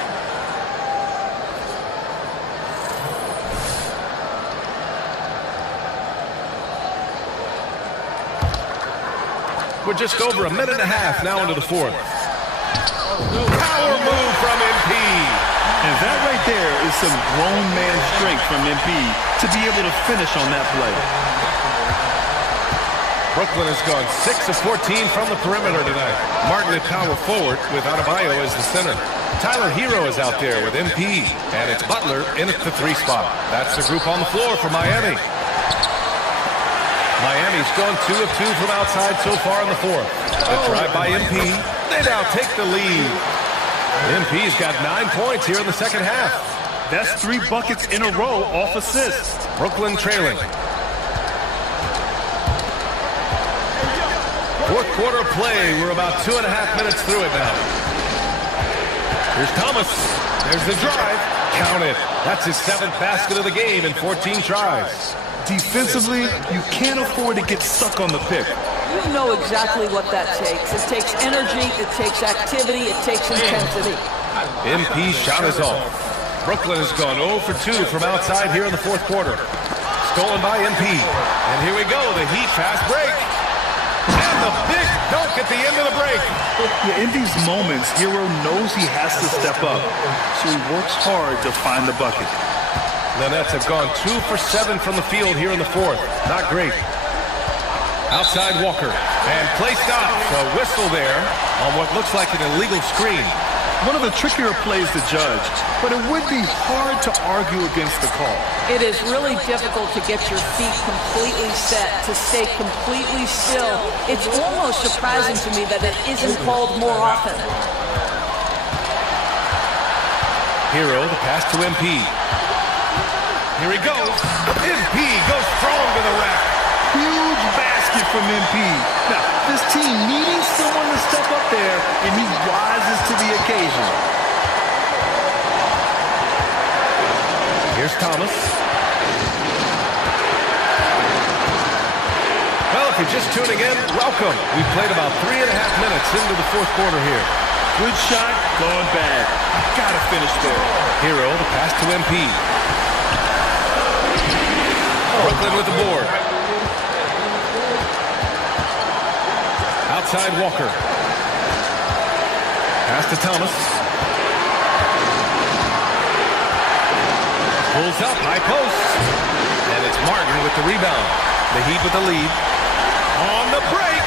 We're just over 1.5 minutes now into the fourth. Power move from MP. And that right there is some grown man strength from MP to be able to finish on that play. Brooklyn has gone 6 of 14 from the perimeter tonight. Martin at power forward with Adebayo as the center. Tyler Hero is out there with MP. And it's Butler in at the 3 spot. That's the group on the floor for Miami. Miami's gone 2 of 2 from outside so far in the fourth. The drive by MP. They now take the lead. MP's got 9 points here in the second half. That's 3 buckets in a row off assists. Brooklyn trailing. Fourth quarter play. We're about 2.5 minutes through it now. Here's Thomas. There's the drive. Count it. That's his 7th basket of the game in 14 tries. Defensively, you can't afford to get stuck on the pick. You know exactly what that takes. It takes energy, it takes activity, it takes intensity. MP's shot is off. Brooklyn has gone 0 for 2 from outside here in the fourth quarter. Stolen by MP. And here we go, the Heat fast break. And the big dunk at the end of the break. Yeah, in these moments, Hero knows he has to step up, so he works hard to find the bucket. The Nets have gone 2 for 7 from the field here in the fourth. Not great. Outside Walker. And play stops. A whistle there on what looks like an illegal screen. One of the trickier plays to judge, but it would be hard to argue against the call. It is really difficult to get your feet completely set, to stay completely still. It's almost surprising to me that it isn't called more often. Hero, the pass to MP. Here he goes. MP goes strong to the rack. Huge basket from MP. Now, this team needing someone to step up there, and he rises to the occasion. Here's Thomas. Well, if you're just tuning in, welcome. We've played about 3.5 minutes into the fourth quarter here. Good shot, gone bad. Gotta finish there. Hero, the pass to MP. Brooklyn with the board. Outside Walker. Pass to Thomas. Pulls up, high post. And it's Martin with the rebound. The Heat with the lead. On the break.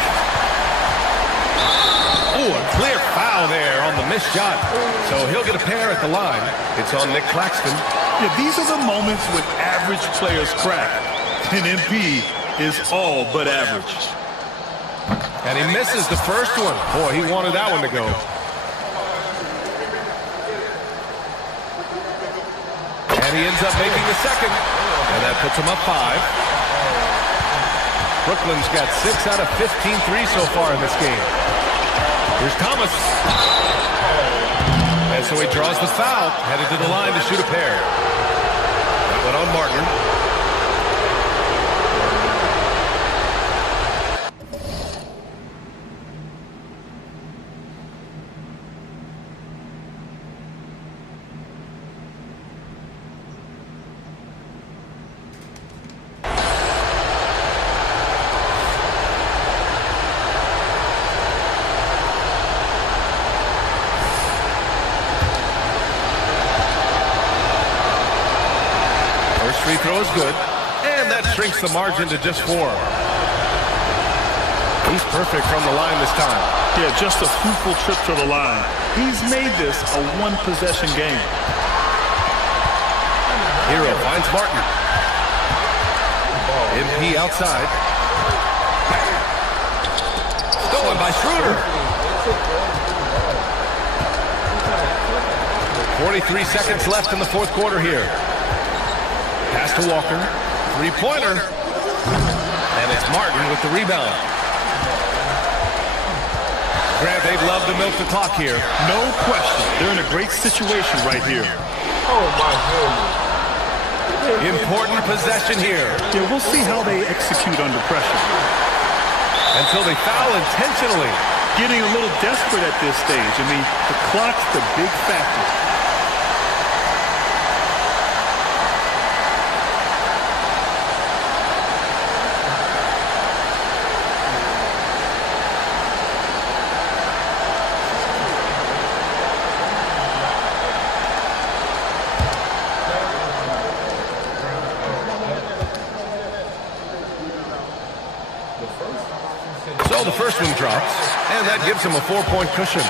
Oh, a clear foul there on the missed shot. So he'll get a pair at the line. It's on Nick Claxton. Yeah, these are the moments when average players crack. And MP is all but average. And he misses the first one. Boy, he wanted that one to go. And he ends up making the second. And that puts him up 5. Brooklyn's got 6 out of 15 threes so far in this game. Here's Thomas. And so he draws the foul, headed to the line to shoot a pair. That went on Martin. Free throw is good, and that shrinks the margin to just 4. He's perfect from the line this time. Yeah, just a fruitful trip to the line. He's made this a one-possession game. Hero finds Martin. MP outside. Stolen by Schroeder. 43 seconds left in the fourth quarter here. Pass to Walker. Three-pointer. And it's Martin with the rebound. Grant, they'd love to milk the clock here. No question. They're in a great situation right here. Oh, my goodness. Important possession here. Yeah, we'll see how they execute under pressure. Until they foul intentionally. Getting a little desperate at this stage. I mean, the clock's the big factor. So the first one drops, and that gives him a 4-point cushion.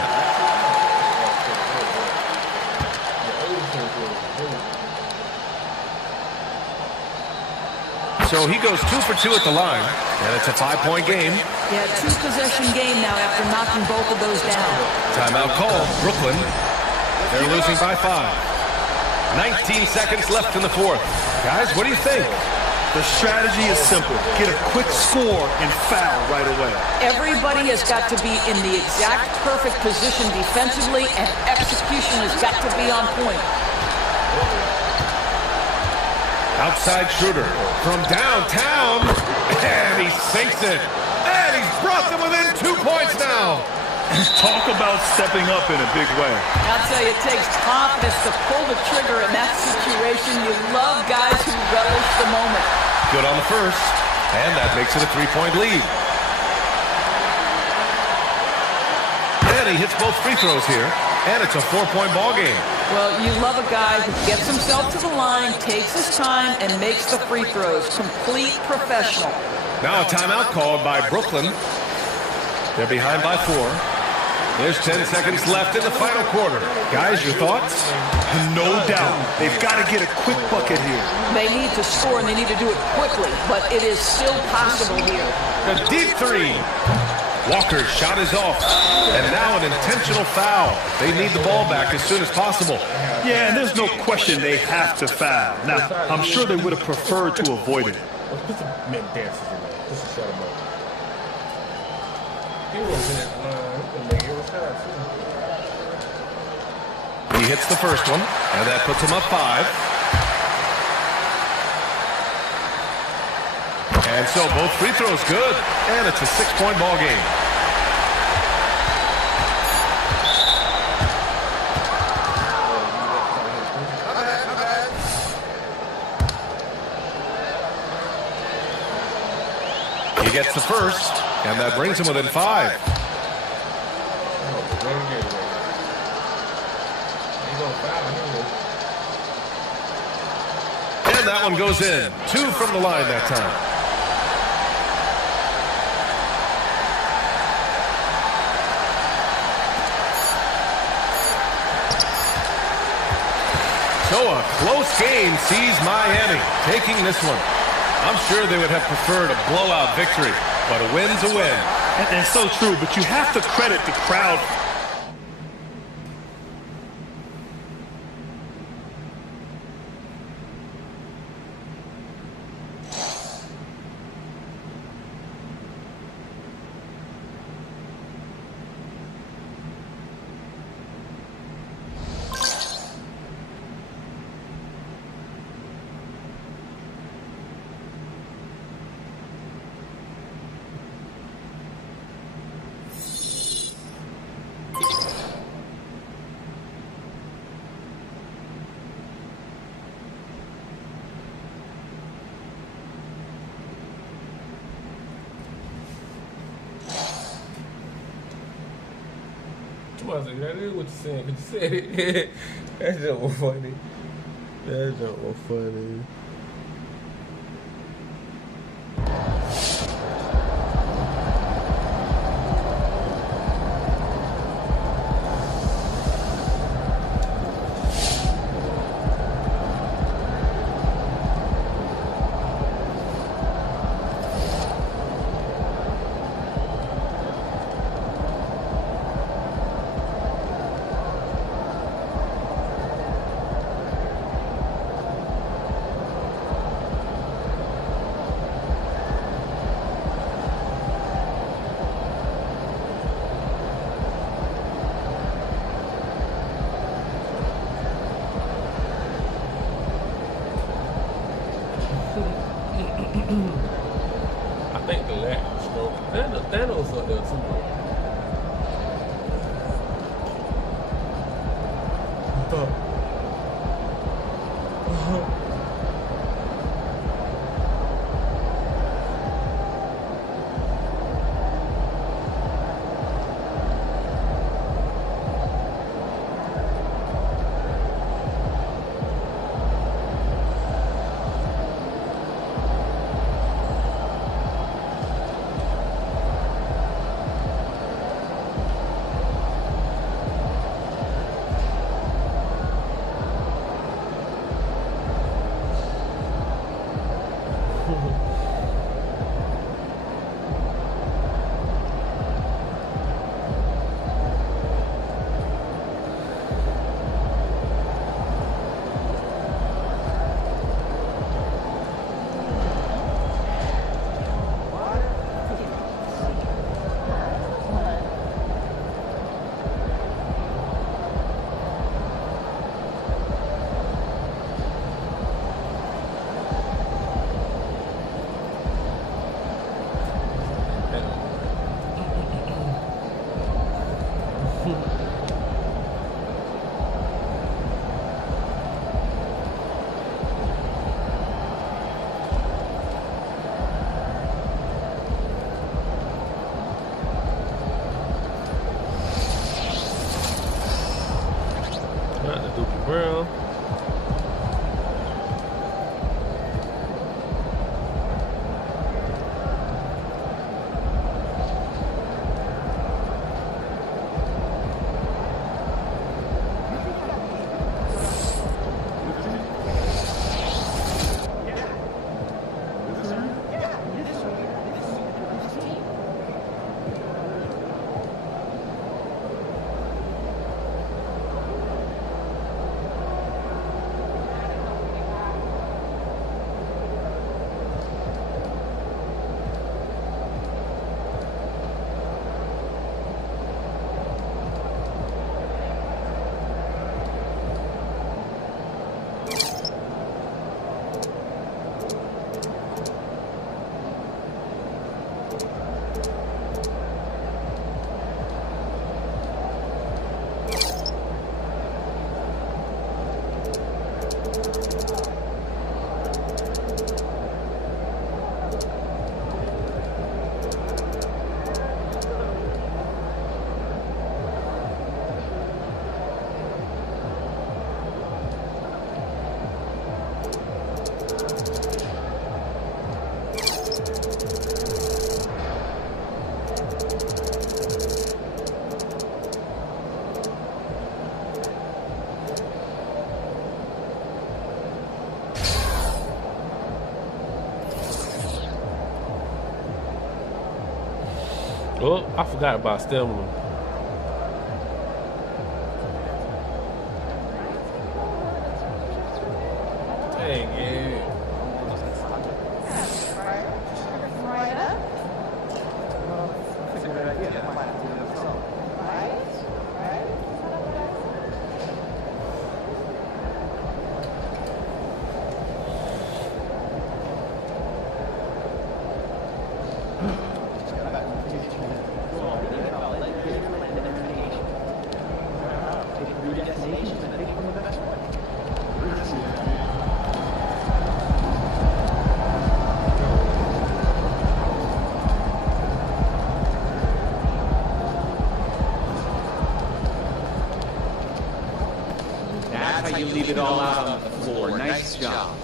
So he goes 2 for 2 at the line, and it's a 5-point game. Yeah, 2-possession game now after knocking both of those down. Timeout call, Brooklyn. They're losing by 5. 19 seconds left in the fourth. Guys, what do you think? The strategy is simple. Get a quick score and foul right away. Everybody has got to be in the exact perfect position defensively, and execution has got to be on point. Outside Schroeder from downtown, and he sinks it. And he's brought them within 2 points now. Talk about stepping up in a big way. I'll tell you, it takes confidence to pull the trigger in that situation. You love guys who relish the moment. Good on the first, and that makes it a 3-point lead. And he hits both free throws here, and it's a 4-point ball game. Well, you love a guy who gets himself to the line, takes his time, and makes the free throws. Complete professional. Now a timeout called by Brooklyn. They're behind by 4. There's 10 seconds left in the final quarter. Guys, your thoughts? No doubt. They've got to get a quick bucket here. They need to score, and they need to do it quickly, but it is still possible here. A deep 3. Walker's shot is off. And now an intentional foul. They need the ball back as soon as possible. Yeah, and there's no question they have to foul. Now, I'm sure they would have preferred to avoid it. Let's put some men dances in there. Just to shut him up. He was in that line. He hits the first one, and that puts him up 5. And so both free throws good, and it's a 6-point ball game. gets the first, and that brings him within 5. And that one goes in. 2 from the line that time. So a close game sees Miami taking this one. I'm sure they would have preferred a blowout victory, but a win's a win. And it's so true, but you have to credit the crowd. That is what you're saying. You said it. That joke was funny. That joke was funny. I think the last stroke. Thanos up there too. Oh, I forgot about stamina. Dang it. That's how you leave it all out on the floor. Nice job.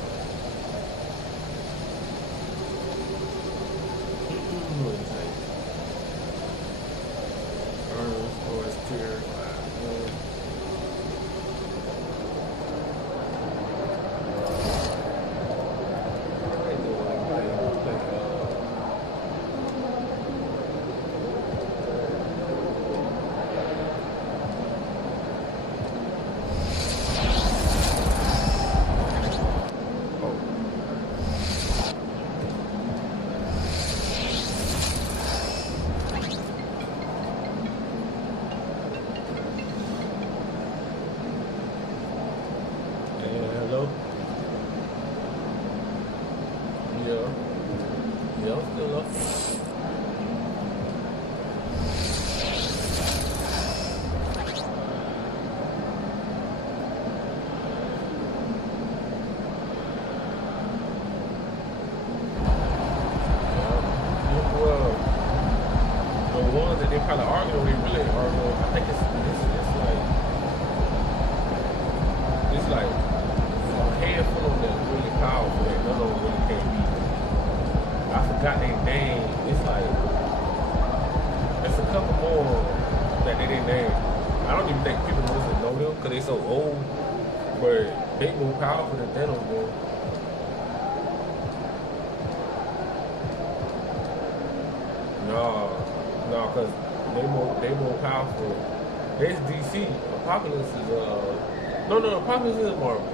Apocalypse is Marvel.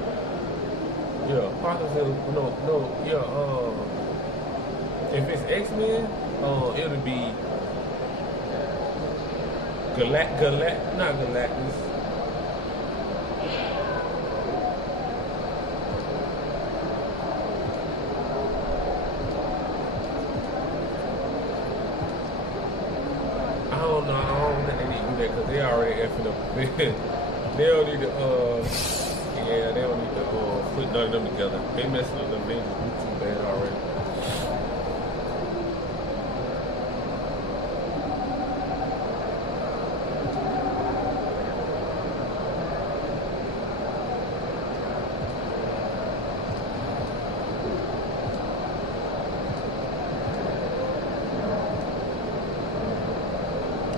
Yeah, Apocalypse is if it's X-Men, it'll be not Galactus. I don't know. I don't think they need to do that because they already effing up. They don't need to, they don't need to put none of them together. They messing with them, they just do too bad already.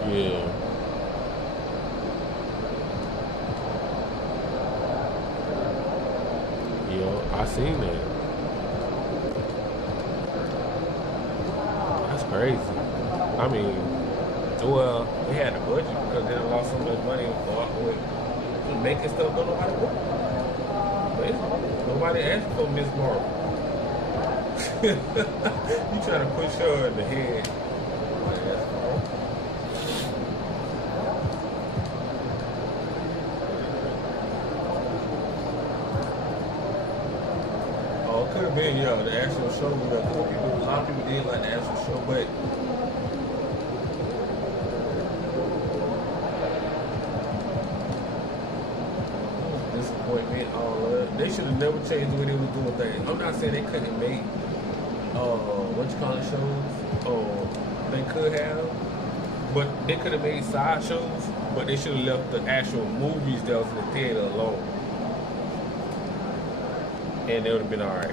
Yeah. I seen that. That's crazy. I mean, well, they had the budget because they done lost so much money with making stuff. Don't nobody want. Nobody asked for Miss Marvel. You trying to push her in the head. Nobody asked for her. Could have been, yeah, the actual show. A lot of people did like the actual show, but disappointment. They should have never changed the way they was doing things. I'm not saying they couldn't make shows. They could have, but they could have made side shows. But they should have left the actual movies that was in the theater alone. And they would have been alright.